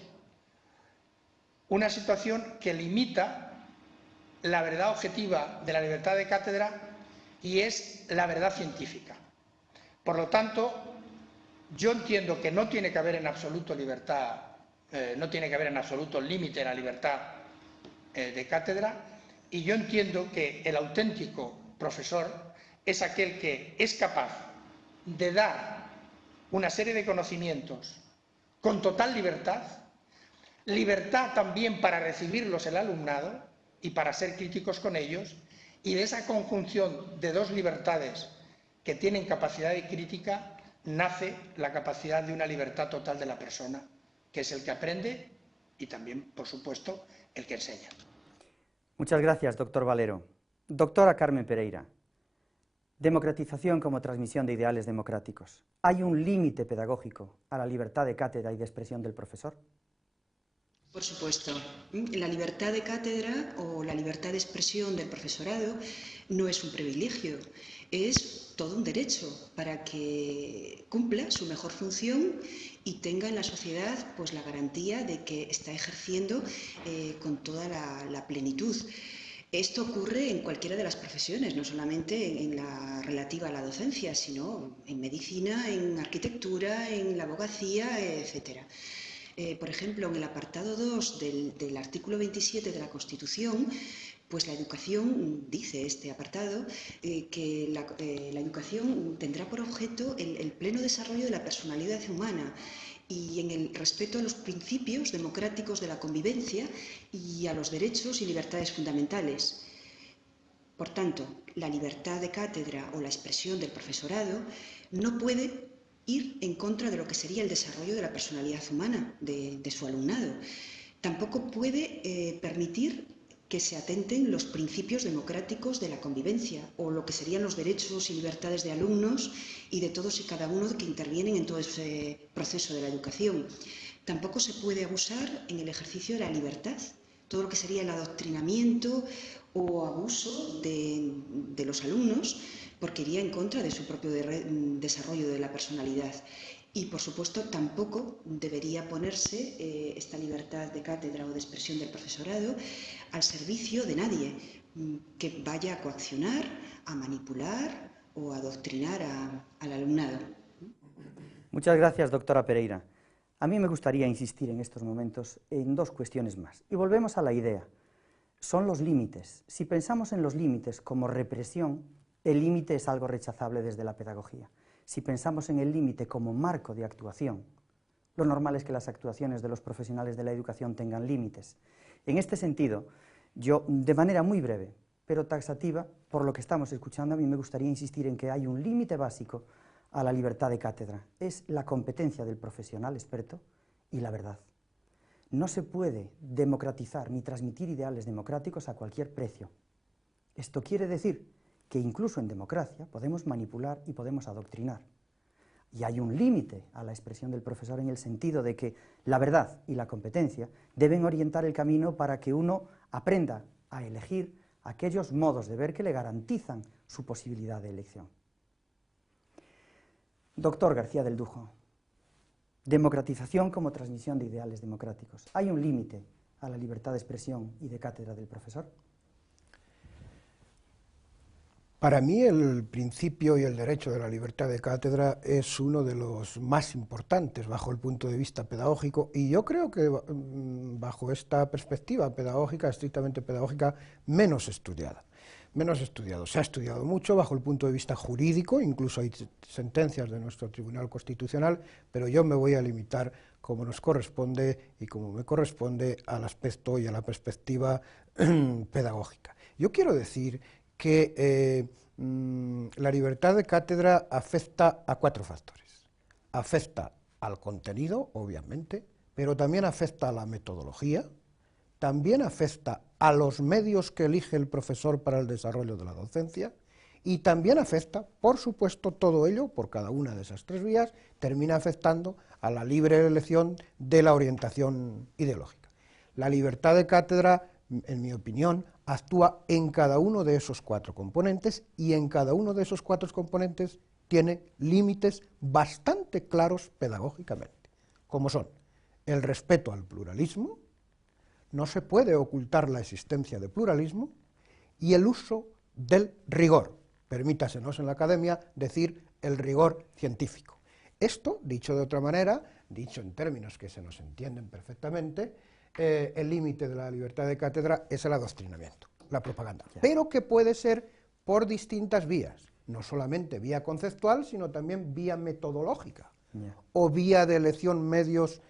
una situación que limita la verdad objetiva de la libertad de cátedra y es la verdad científica. Por lo tanto, yo entiendo que no tiene que haber en absoluto libertad, no tiene que haber en absoluto límite en la libertad de cátedra, y yo entiendo que el auténtico profesor es aquel que es capaz de dar una serie de conocimientos con total libertad, libertad también para recibirlos el alumnado y para ser críticos con ellos, y de esa conjunción de dos libertades que tienen capacidad de crítica nace la capacidad de una libertad total de la persona, que es el que aprende y también, por supuesto, el que enseña. Muchas gracias, doctor Valero. Doctora Carmen Pereira, democratización como transmisión de ideales democráticos. ¿Hay un límite pedagógico a la libertad de cátedra y de expresión del profesor? Por supuesto. La libertad de cátedra o la libertad de expresión del profesorado no es un privilegio, es todo un derecho para que cumpla su mejor función y tenga en la sociedad pues, la garantía de que está ejerciendo con toda la plenitud. Esto ocurre en cualquiera de las profesiones, no solamente en la relativa a la docencia, sino en medicina, en arquitectura, en la abogacía, etcétera. Por ejemplo, en el apartado 2 del artículo 27 de la Constitución, pues la educación, dice este apartado, que la educación tendrá por objeto el pleno desarrollo de la personalidad humana y en el respeto a los principios democráticos de la convivencia y a los derechos y libertades fundamentales. Por tanto, la libertad de cátedra o la expresión del profesorado no puede ir en contra de lo que sería el desarrollo de la personalidad humana de su alumnado. Tampoco puede permitir que se atenten los principios democráticos de la convivencia o lo que serían los derechos y libertades de alumnos y de todos y cada uno que intervienen en todo ese proceso de la educación. Tampoco se puede abusar en el ejercicio de la libertad, todo lo que sería el adoctrinamiento o abuso de los alumnos, porque iría en contra de su propio desarrollo de la personalidad. Y, por supuesto, tampoco debería ponerse esta libertad de cátedra o de expresión del profesorado al servicio de nadie que vaya a coaccionar, a manipular o a adoctrinar al alumnado. Muchas gracias, doctora Pereira. A mí me gustaría insistir en estos momentos en dos cuestiones más. Y volvemos a la idea. Son los límites. Si pensamos en los límites como represión, el límite es algo rechazable desde la pedagogía. Si pensamos en el límite como marco de actuación, lo normal es que las actuaciones de los profesionales de la educación tengan límites. En este sentido, yo, de manera muy breve, pero taxativa, por lo que estamos escuchando, a mí me gustaría insistir en que hay un límite básico a la libertad de cátedra. Es la competencia del profesional experto y la verdad. No se puede democratizar ni transmitir ideales democráticos a cualquier precio. Esto quiere decir que incluso en democracia podemos manipular y podemos adoctrinar. Y hay un límite a la expresión del profesor en el sentido de que la verdad y la competencia deben orientar el camino para que uno aprenda a elegir aquellos modos de ver que le garantizan su posibilidad de elección. Doctor García del Dujo, democratización como transmisión de ideales democráticos. ¿Hay un límite a la libertad de expresión y de cátedra del profesor? Para mí el principio y el derecho de la libertad de cátedra es uno de los más importantes bajo el punto de vista pedagógico, y yo creo que bajo esta perspectiva pedagógica, estrictamente pedagógica, menos estudiada. Menos estudiado. Se ha estudiado mucho bajo el punto de vista jurídico, incluso hay sentencias de nuestro Tribunal Constitucional, pero yo me voy a limitar, como nos corresponde y como me corresponde, al aspecto y a la perspectiva pedagógica. Yo quiero decir que la libertad de cátedra afecta a cuatro factores. Afecta al contenido, obviamente, pero también afecta a la metodología, también afecta a los medios que elige el profesor para el desarrollo de la docencia y también afecta, por supuesto, todo ello, por cada una de esas tres vías, termina afectando a la libre elección de la orientación ideológica. La libertad de cátedra, en mi opinión, actúa en cada uno de esos cuatro componentes y en cada uno de esos cuatro componentes tiene límites bastante claros pedagógicamente, como son el respeto al pluralismo, no se puede ocultar la existencia de pluralismo, y el uso del rigor, permítasenos en la academia decir el rigor científico. Esto, dicho de otra manera, dicho en términos que se nos entienden perfectamente, el límite de la libertad de cátedra es el adoctrinamiento, la propaganda, pero que puede ser por distintas vías, no solamente vía conceptual, sino también vía metodológica, o vía de elección medios.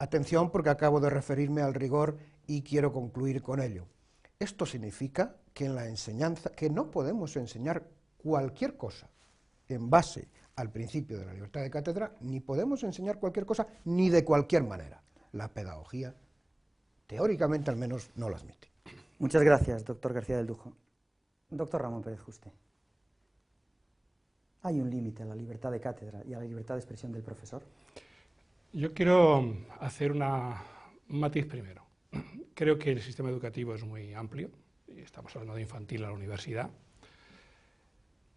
Atención, porque acabo de referirme al rigor y quiero concluir con ello. Esto significa que en la enseñanza, que no podemos enseñar cualquier cosa en base al principio de la libertad de cátedra, ni podemos enseñar cualquier cosa, ni de cualquier manera. La pedagogía, teóricamente al menos, no lo admite. Muchas gracias, doctor García del Dujo. Doctor Ramón Pérez Juste, ¿hay un límite a la libertad de cátedra y a la libertad de expresión del profesor? Yo quiero hacer un matiz primero. Creo que el sistema educativo es muy amplio, estamos hablando de infantil a la universidad,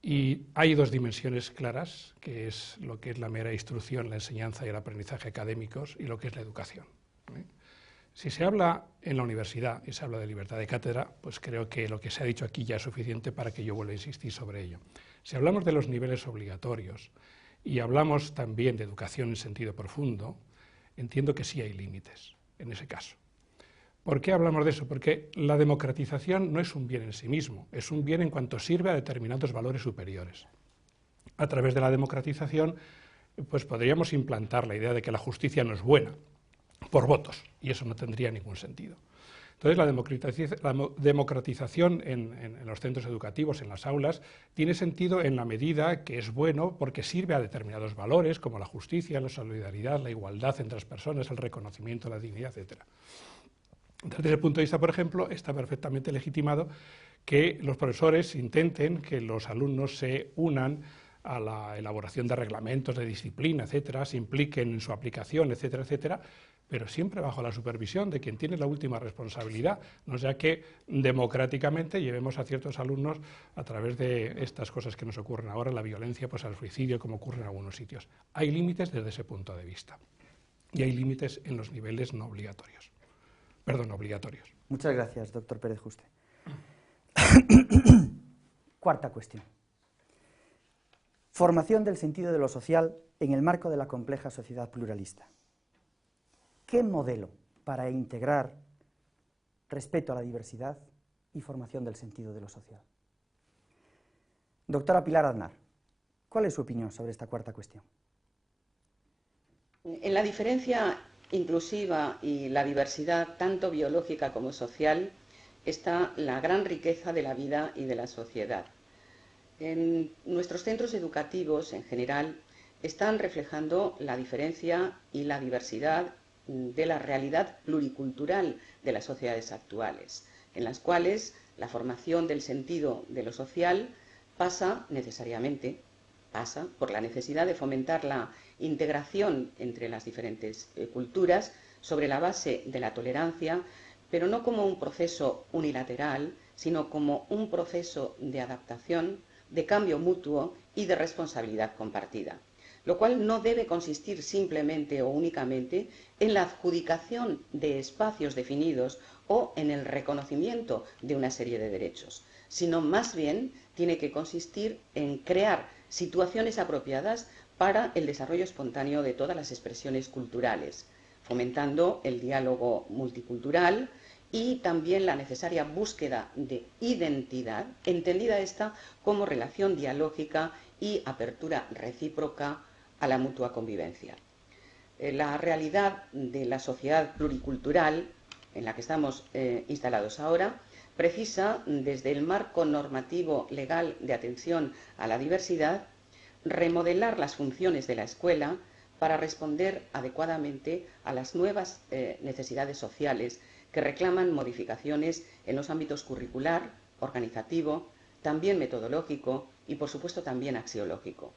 y hay dos dimensiones claras, que es lo que es la mera instrucción, la enseñanza y el aprendizaje académicos, y lo que es la educación. Si se habla en la universidad y se habla de libertad de cátedra, pues creo que lo que se ha dicho aquí ya es suficiente para que yo vuelva a insistir sobre ello. Si hablamos de los niveles obligatorios, y hablamos también de educación en sentido profundo, entiendo que sí hay límites en ese caso. ¿Por qué hablamos de eso? Porque la democratización no es un bien en sí mismo, es un bien en cuanto sirve a determinados valores superiores. A través de la democratización pues podríamos implantar la idea de que la justicia no es buena por votos, y eso no tendría ningún sentido. Entonces, la democratización en los centros educativos, en las aulas, tiene sentido en la medida que es bueno porque sirve a determinados valores, como la justicia, la solidaridad, la igualdad entre las personas, el reconocimiento, la dignidad, etc. Desde ese punto de vista, por ejemplo, está perfectamente legitimado que los profesores intenten que los alumnos se unan a la elaboración de reglamentos de disciplina, etcétera, se impliquen en su aplicación, etcétera, etcétera, pero siempre bajo la supervisión de quien tiene la última responsabilidad, no sea que democráticamente llevemos a ciertos alumnos a través de estas cosas que nos ocurren ahora, la violencia, pues al suicidio, como ocurre en algunos sitios. Hay límites desde ese punto de vista y hay límites en los niveles no obligatorios. Perdón, obligatorios. Muchas gracias, doctor Pérez Juste. Cuarta cuestión. Formación del sentido de lo social en el marco de la compleja sociedad pluralista. ¿Qué modelo para integrar respeto a la diversidad y formación del sentido de lo social? Doctora Pilar Aznar, ¿cuál es su opinión sobre esta cuarta cuestión? En la diferencia inclusiva y la diversidad, tanto biológica como social, está la gran riqueza de la vida y de la sociedad. En nuestros centros educativos, en general, están reflejando la diferencia y la diversidad de la realidad pluricultural de las sociedades actuales, en las cuales la formación del sentido de lo social pasa por la necesidad de fomentar la integración entre las diferentes culturas sobre la base de la tolerancia, pero no como un proceso unilateral, sino como un proceso de adaptación, de cambio mutuo y de responsabilidad compartida, lo cual no debe consistir simplemente o únicamente en la adjudicación de espacios definidos o en el reconocimiento de una serie de derechos, sino más bien tiene que consistir en crear situaciones apropiadas para el desarrollo espontáneo de todas las expresiones culturales, fomentando el diálogo multicultural y también la necesaria búsqueda de identidad, entendida esta como relación dialógica y apertura recíproca a la mutua convivencia. La realidad de la sociedad pluricultural en la que estamos instalados ahora precisa, desde el marco normativo legal de atención a la diversidad, remodelar las funciones de la escuela para responder adecuadamente a las nuevas necesidades sociales que reclaman modificaciones en los ámbitos curricular, organizativo, también metodológico y, por supuesto, también axiológico.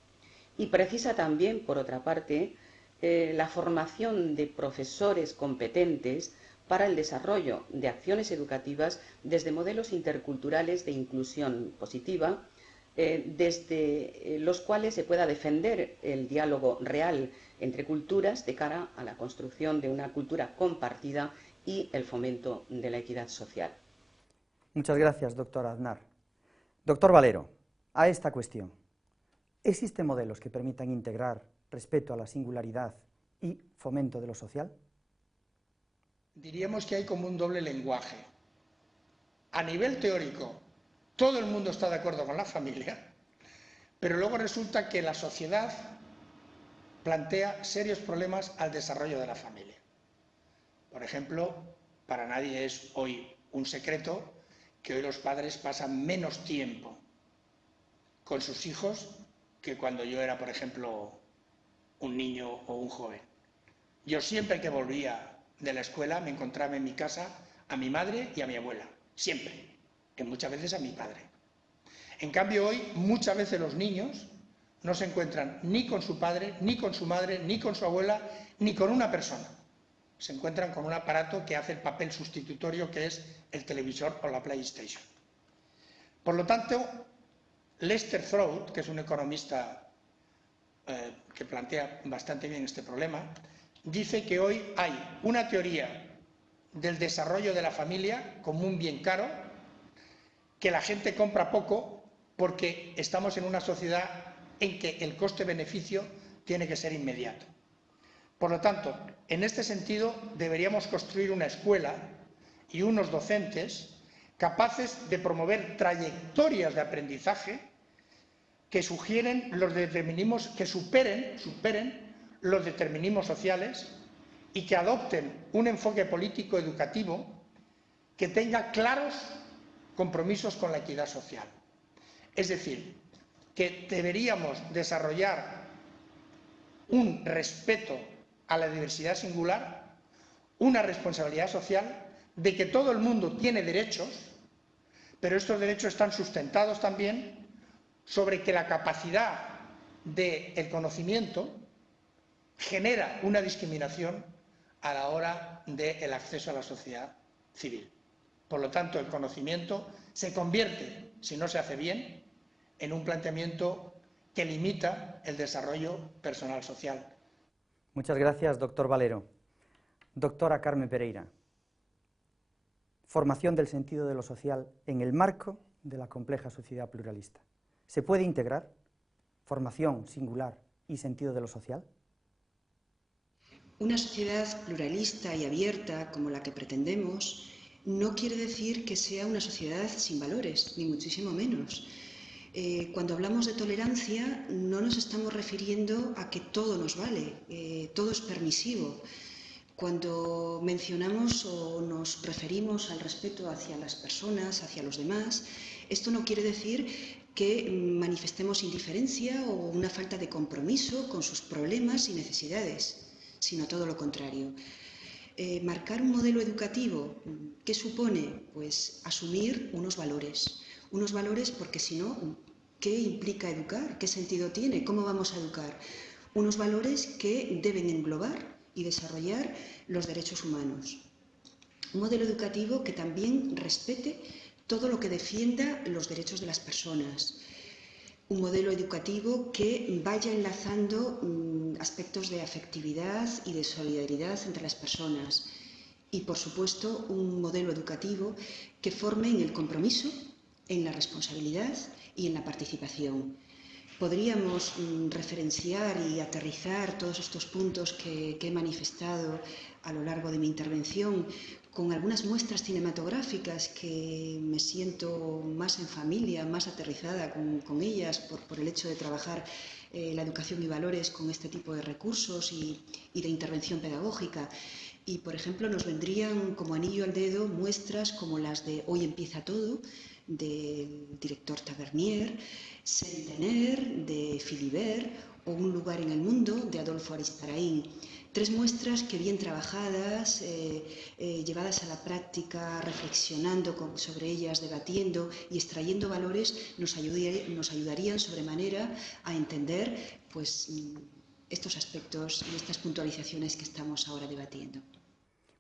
Y precisa también, por otra parte, la formación de profesores competentes para el desarrollo de acciones educativas desde modelos interculturales de inclusión positiva, desde los cuales se pueda defender el diálogo real entre culturas de cara a la construcción de una cultura compartida y el fomento de la equidad social. Muchas gracias, doctor Aznar. Doctor Valero, a esta cuestión, ¿existen modelos que permitan integrar respeto a la singularidad y fomento de lo social? Diríamos que hay como un doble lenguaje. A nivel teórico, todo el mundo está de acuerdo con la familia, pero luego resulta que la sociedad plantea serios problemas al desarrollo de la familia. Por ejemplo, para nadie es hoy un secreto que hoy los padres pasan menos tiempo con sus hijos que cuando yo era, por ejemplo, un niño o un joven. Yo siempre que volvía de la escuela me encontraba en mi casa a mi madre y a mi abuela, siempre, y muchas veces a mi padre. En cambio hoy muchas veces los niños no se encuentran ni con su padre, ni con su madre, ni con su abuela, ni con una persona. Se encuentran con un aparato que hace el papel sustitutorio, que es el televisor o la PlayStation. Por lo tanto, Lester Throut, que es un economista que plantea bastante bien este problema, dice que hoy hay una teoría del desarrollo de la familia como un bien caro, que la gente compra poco porque estamos en una sociedad en que el coste-beneficio tiene que ser inmediato. Por lo tanto, en este sentido deberíamos construir una escuela y unos docentes capaces de promover trayectorias de aprendizaje que sugieren los determinismos, que superen los determinismos sociales y que adopten un enfoque político educativo que tenga claros compromisos con la equidad social. Es decir, que deberíamos desarrollar un respeto a la diversidad singular, una responsabilidad social de que todo el mundo tiene derechos, pero estos derechos están sustentados también sobre que la capacidad del conocimiento genera una discriminación a la hora del acceso a la sociedad civil. Por lo tanto, el conocimiento se convierte, si no se hace bien, en un planteamiento que limita el desarrollo personal social. Muchas gracias, doctor Valero. Doctora Carmen Pereira, formación del sentido de lo social en el marco de la compleja sociedad pluralista. ¿Se puede integrar formación singular y sentido de lo social? Una sociedad pluralista y abierta como la que pretendemos no quiere decir que sea una sociedad sin valores, ni muchísimo menos. Cuando hablamos de tolerancia no nos estamos refiriendo a que todo nos vale, todo es permisivo. Cuando mencionamos o nos referimos al respeto hacia las personas, hacia los demás, esto no quiere decir que manifestemos indiferencia o una falta de compromiso con sus problemas y necesidades, sino todo lo contrario. Marcar un modelo educativo, ¿qué supone? Pues asumir unos valores porque si no, ¿qué implica educar? ¿Qué sentido tiene? ¿Cómo vamos a educar? Unos valores que deben englobar y desarrollar los derechos humanos. Un modelo educativo que también respete todo lo que defienda los derechos de las personas. Un modelo educativo que vaya enlazando aspectos de afectividad y de solidaridad entre las personas. Y, por supuesto, un modelo educativo que forme en el compromiso, en la responsabilidad y en la participación. Podríamos referenciar y aterrizar todos estos puntos que he manifestado a lo largo de mi intervención con algunas muestras cinematográficas que me siento más en familia, más aterrizada con ellas por el hecho de trabajar la educación y valores con este tipo de recursos y de intervención pedagógica. Y, por ejemplo, nos vendrían como anillo al dedo muestras como las de Hoy empieza todo, del director Tavernier, Centener, de Philibert, o Un lugar en el mundo, de Adolfo Aristarain. Tres muestras que, bien trabajadas, llevadas a la práctica, reflexionando sobre ellas, debatiendo y extrayendo valores, nos ayudarían sobremanera a entender pues, estos aspectos y estas puntualizaciones que estamos ahora debatiendo.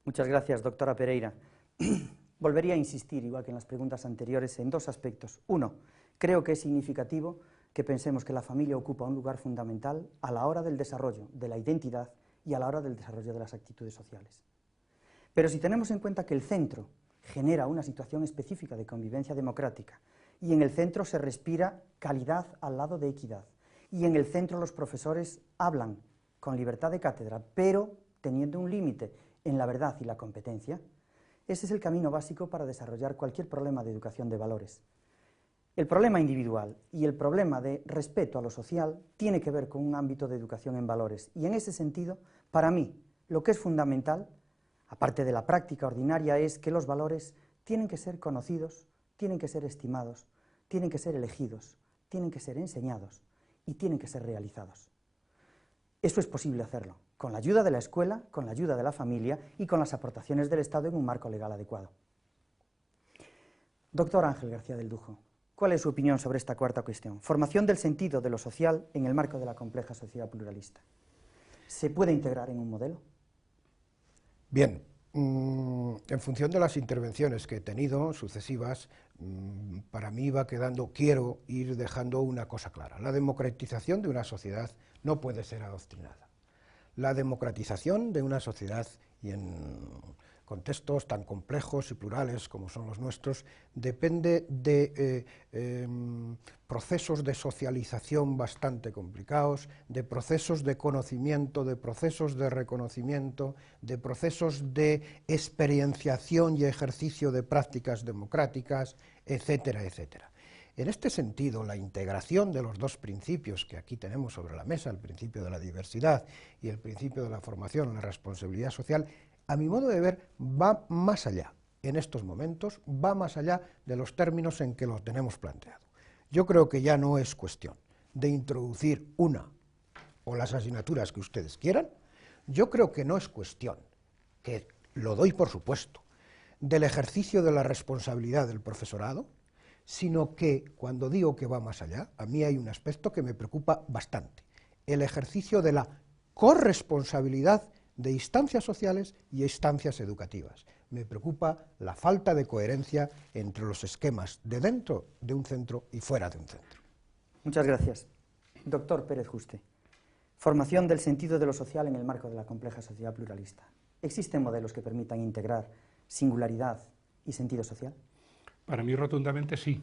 Muchas gracias, doctora Pereira. Volvería a insistir, igual que en las preguntas anteriores, en dos aspectos. Uno, creo que es significativo que pensemos que la familia ocupa un lugar fundamental a la hora del desarrollo de la identidad y a la hora del desarrollo de las actitudes sociales. Pero si tenemos en cuenta que el centro genera una situación específica de convivencia democrática y en el centro se respira calidad al lado de equidad y en el centro los profesores hablan con libertad de cátedra, pero teniendo un límite en la verdad y la competencia, ese es el camino básico para desarrollar cualquier problema de educación de valores. El problema individual y el problema de respeto a lo social tiene que ver con un ámbito de educación en valores. Y en ese sentido, para mí, lo que es fundamental, aparte de la práctica ordinaria, es que los valores tienen que ser conocidos, tienen que ser estimados, tienen que ser elegidos, tienen que ser enseñados y tienen que ser realizados. Eso es posible hacerlo, con la ayuda de la escuela, con la ayuda de la familia y con las aportaciones del Estado en un marco legal adecuado. Doctor Ángel García del Dujo, ¿cuál es su opinión sobre esta cuarta cuestión? Formación del sentido de lo social en el marco de la compleja sociedad pluralista. ¿Se puede integrar en un modelo? Bien, en función de las intervenciones que he tenido, sucesivas, para mí va quedando, quiero ir dejando una cosa clara. La democratización de una sociedad no puede ser adoctrinada. La democratización de una sociedad, y en contextos tan complejos y plurales como son los nuestros, depende de procesos de socialización bastante complicados, de procesos de conocimiento, de procesos de reconocimiento, de procesos de experienciación y ejercicio de prácticas democráticas, etcétera, etcétera. En este sentido, la integración de los dos principios que aquí tenemos sobre la mesa, el principio de la diversidad y el principio de la formación en la responsabilidad social, a mi modo de ver, va más allá, en estos momentos, va más allá de los términos en que lo tenemos planteado. Yo creo que ya no es cuestión de introducir una o las asignaturas que ustedes quieran, yo creo que no es cuestión, que lo doy por supuesto, del ejercicio de la responsabilidad del profesorado, sino que, cuando digo que va más allá, a mí hay un aspecto que me preocupa bastante, el ejercicio de la corresponsabilidad de instancias sociales y instancias educativas. Me preocupa la falta de coherencia entre los esquemas de dentro de un centro y fuera de un centro. Muchas gracias. Doctor Pérez Juste, formación del sentido de lo social en el marco de la compleja sociedad pluralista. ¿Existen modelos que permitan integrar singularidad y sentido social? Para mí rotundamente sí.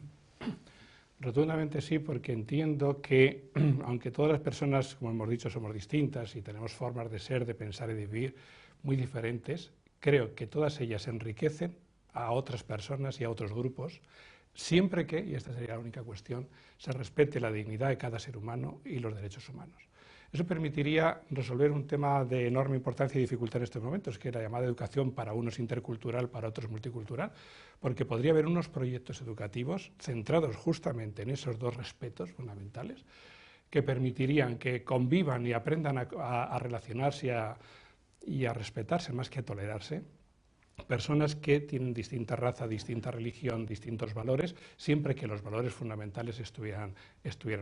Rotundamente sí, porque entiendo que, aunque todas las personas, como hemos dicho, somos distintas y tenemos formas de ser, de pensar y de vivir muy diferentes, creo que todas ellas enriquecen a otras personas y a otros grupos, siempre que, y esta sería la única cuestión, se respete la dignidad de cada ser humano y los derechos humanos. Eso permitiría resolver un tema de enorme importancia y dificultad en estos momentos, que es la llamada educación para unos intercultural, para otros multicultural, porque podría haber unos proyectos educativos centrados justamente en esos dos respetos fundamentales, que permitirían que convivan y aprendan a relacionarse y a respetarse más que a tolerarse, personas que tienen distinta raza, distinta religión, distintos valores, siempre que los valores fundamentales estuvieran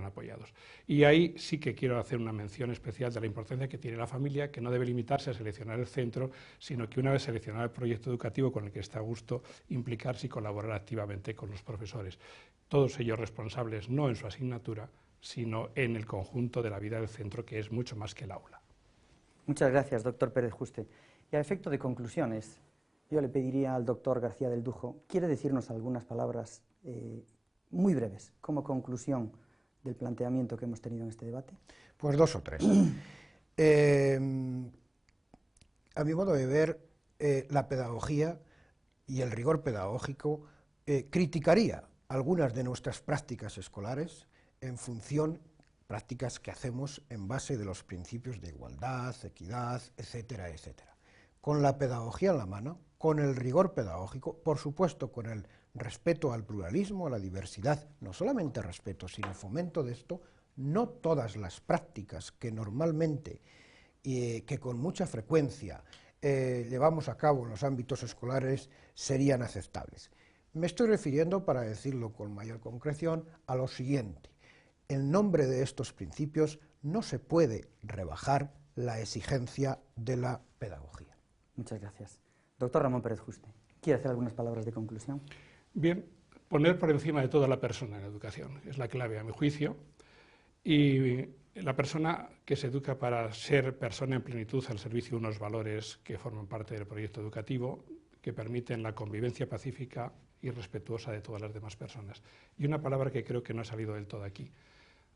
apoyados. Y ahí sí que quiero hacer una mención especial de la importancia que tiene la familia, que no debe limitarse a seleccionar el centro, sino que una vez seleccionado el proyecto educativo con el que está a gusto, implicarse y colaborar activamente con los profesores. Todos ellos responsables no en su asignatura, sino en el conjunto de la vida del centro, que es mucho más que el aula. Muchas gracias, doctor Pérez Juste. Y a efecto de conclusiones, yo le pediría al doctor García del Dujo, ¿quiere decirnos algunas palabras muy breves como conclusión del planteamiento que hemos tenido en este debate? Pues dos o tres. A mi modo de ver, la pedagogía y el rigor pedagógico criticaría algunas de nuestras prácticas escolares en función prácticas que hacemos en base de los principios de igualdad, equidad, etcétera, etcétera. Con la pedagogía en la mano, con el rigor pedagógico, por supuesto con el respeto al pluralismo, a la diversidad, no solamente respeto, sino fomento de esto, no todas las prácticas que normalmente y que con mucha frecuencia llevamos a cabo en los ámbitos escolares serían aceptables. Me estoy refiriendo, para decirlo con mayor concreción, a lo siguiente. En nombre de estos principios no se puede rebajar la exigencia de la pedagogía. Muchas gracias. Doctor Ramón Pérez Juste, ¿quiere hacer algunas palabras de conclusión? Bien, poner por encima de todo a la persona en la educación es la clave, a mi juicio, y la persona que se educa para ser persona en plenitud al servicio de unos valores que forman parte del proyecto educativo, que permiten la convivencia pacífica y respetuosa de todas las demás personas. Y una palabra que creo que no ha salido del todo aquí.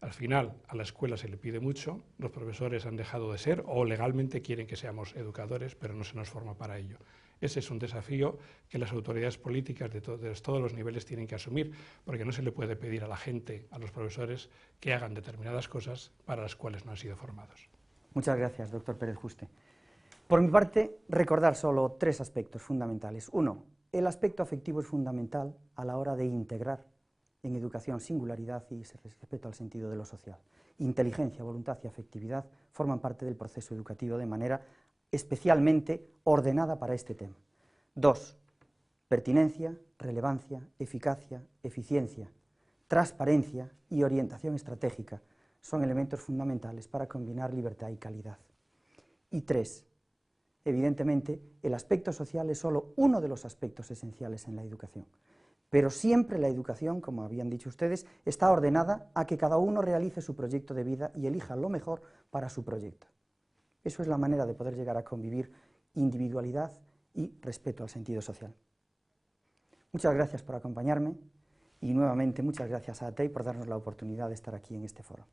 Al final, a la escuela se le pide mucho, los profesores han dejado de ser o legalmente quieren que seamos educadores, pero no se nos forma para ello. Ese es un desafío que las autoridades políticas de todos los niveles tienen que asumir, porque no se le puede pedir a la gente, a los profesores, que hagan determinadas cosas para las cuales no han sido formados. Muchas gracias, doctor Pérez Juste. Por mi parte, recordar solo tres aspectos fundamentales. Uno, el aspecto afectivo es fundamental a la hora de integrar en educación singularidad y respeto al sentido de lo social. Inteligencia, voluntad y afectividad forman parte del proceso educativo de manera especialmente ordenada para este tema. 2. Pertinencia, relevancia, eficacia, eficiencia, transparencia y orientación estratégica son elementos fundamentales para combinar libertad y calidad. Y 3. Evidentemente, el aspecto social es solo uno de los aspectos esenciales en la educación. Pero siempre la educación, como habían dicho ustedes, está ordenada a que cada uno realice su proyecto de vida y elija lo mejor para su proyecto. Eso es la manera de poder llegar a convivir individualidad y respeto al sentido social. Muchas gracias por acompañarme y nuevamente muchas gracias a ATEI por darnos la oportunidad de estar aquí en este foro.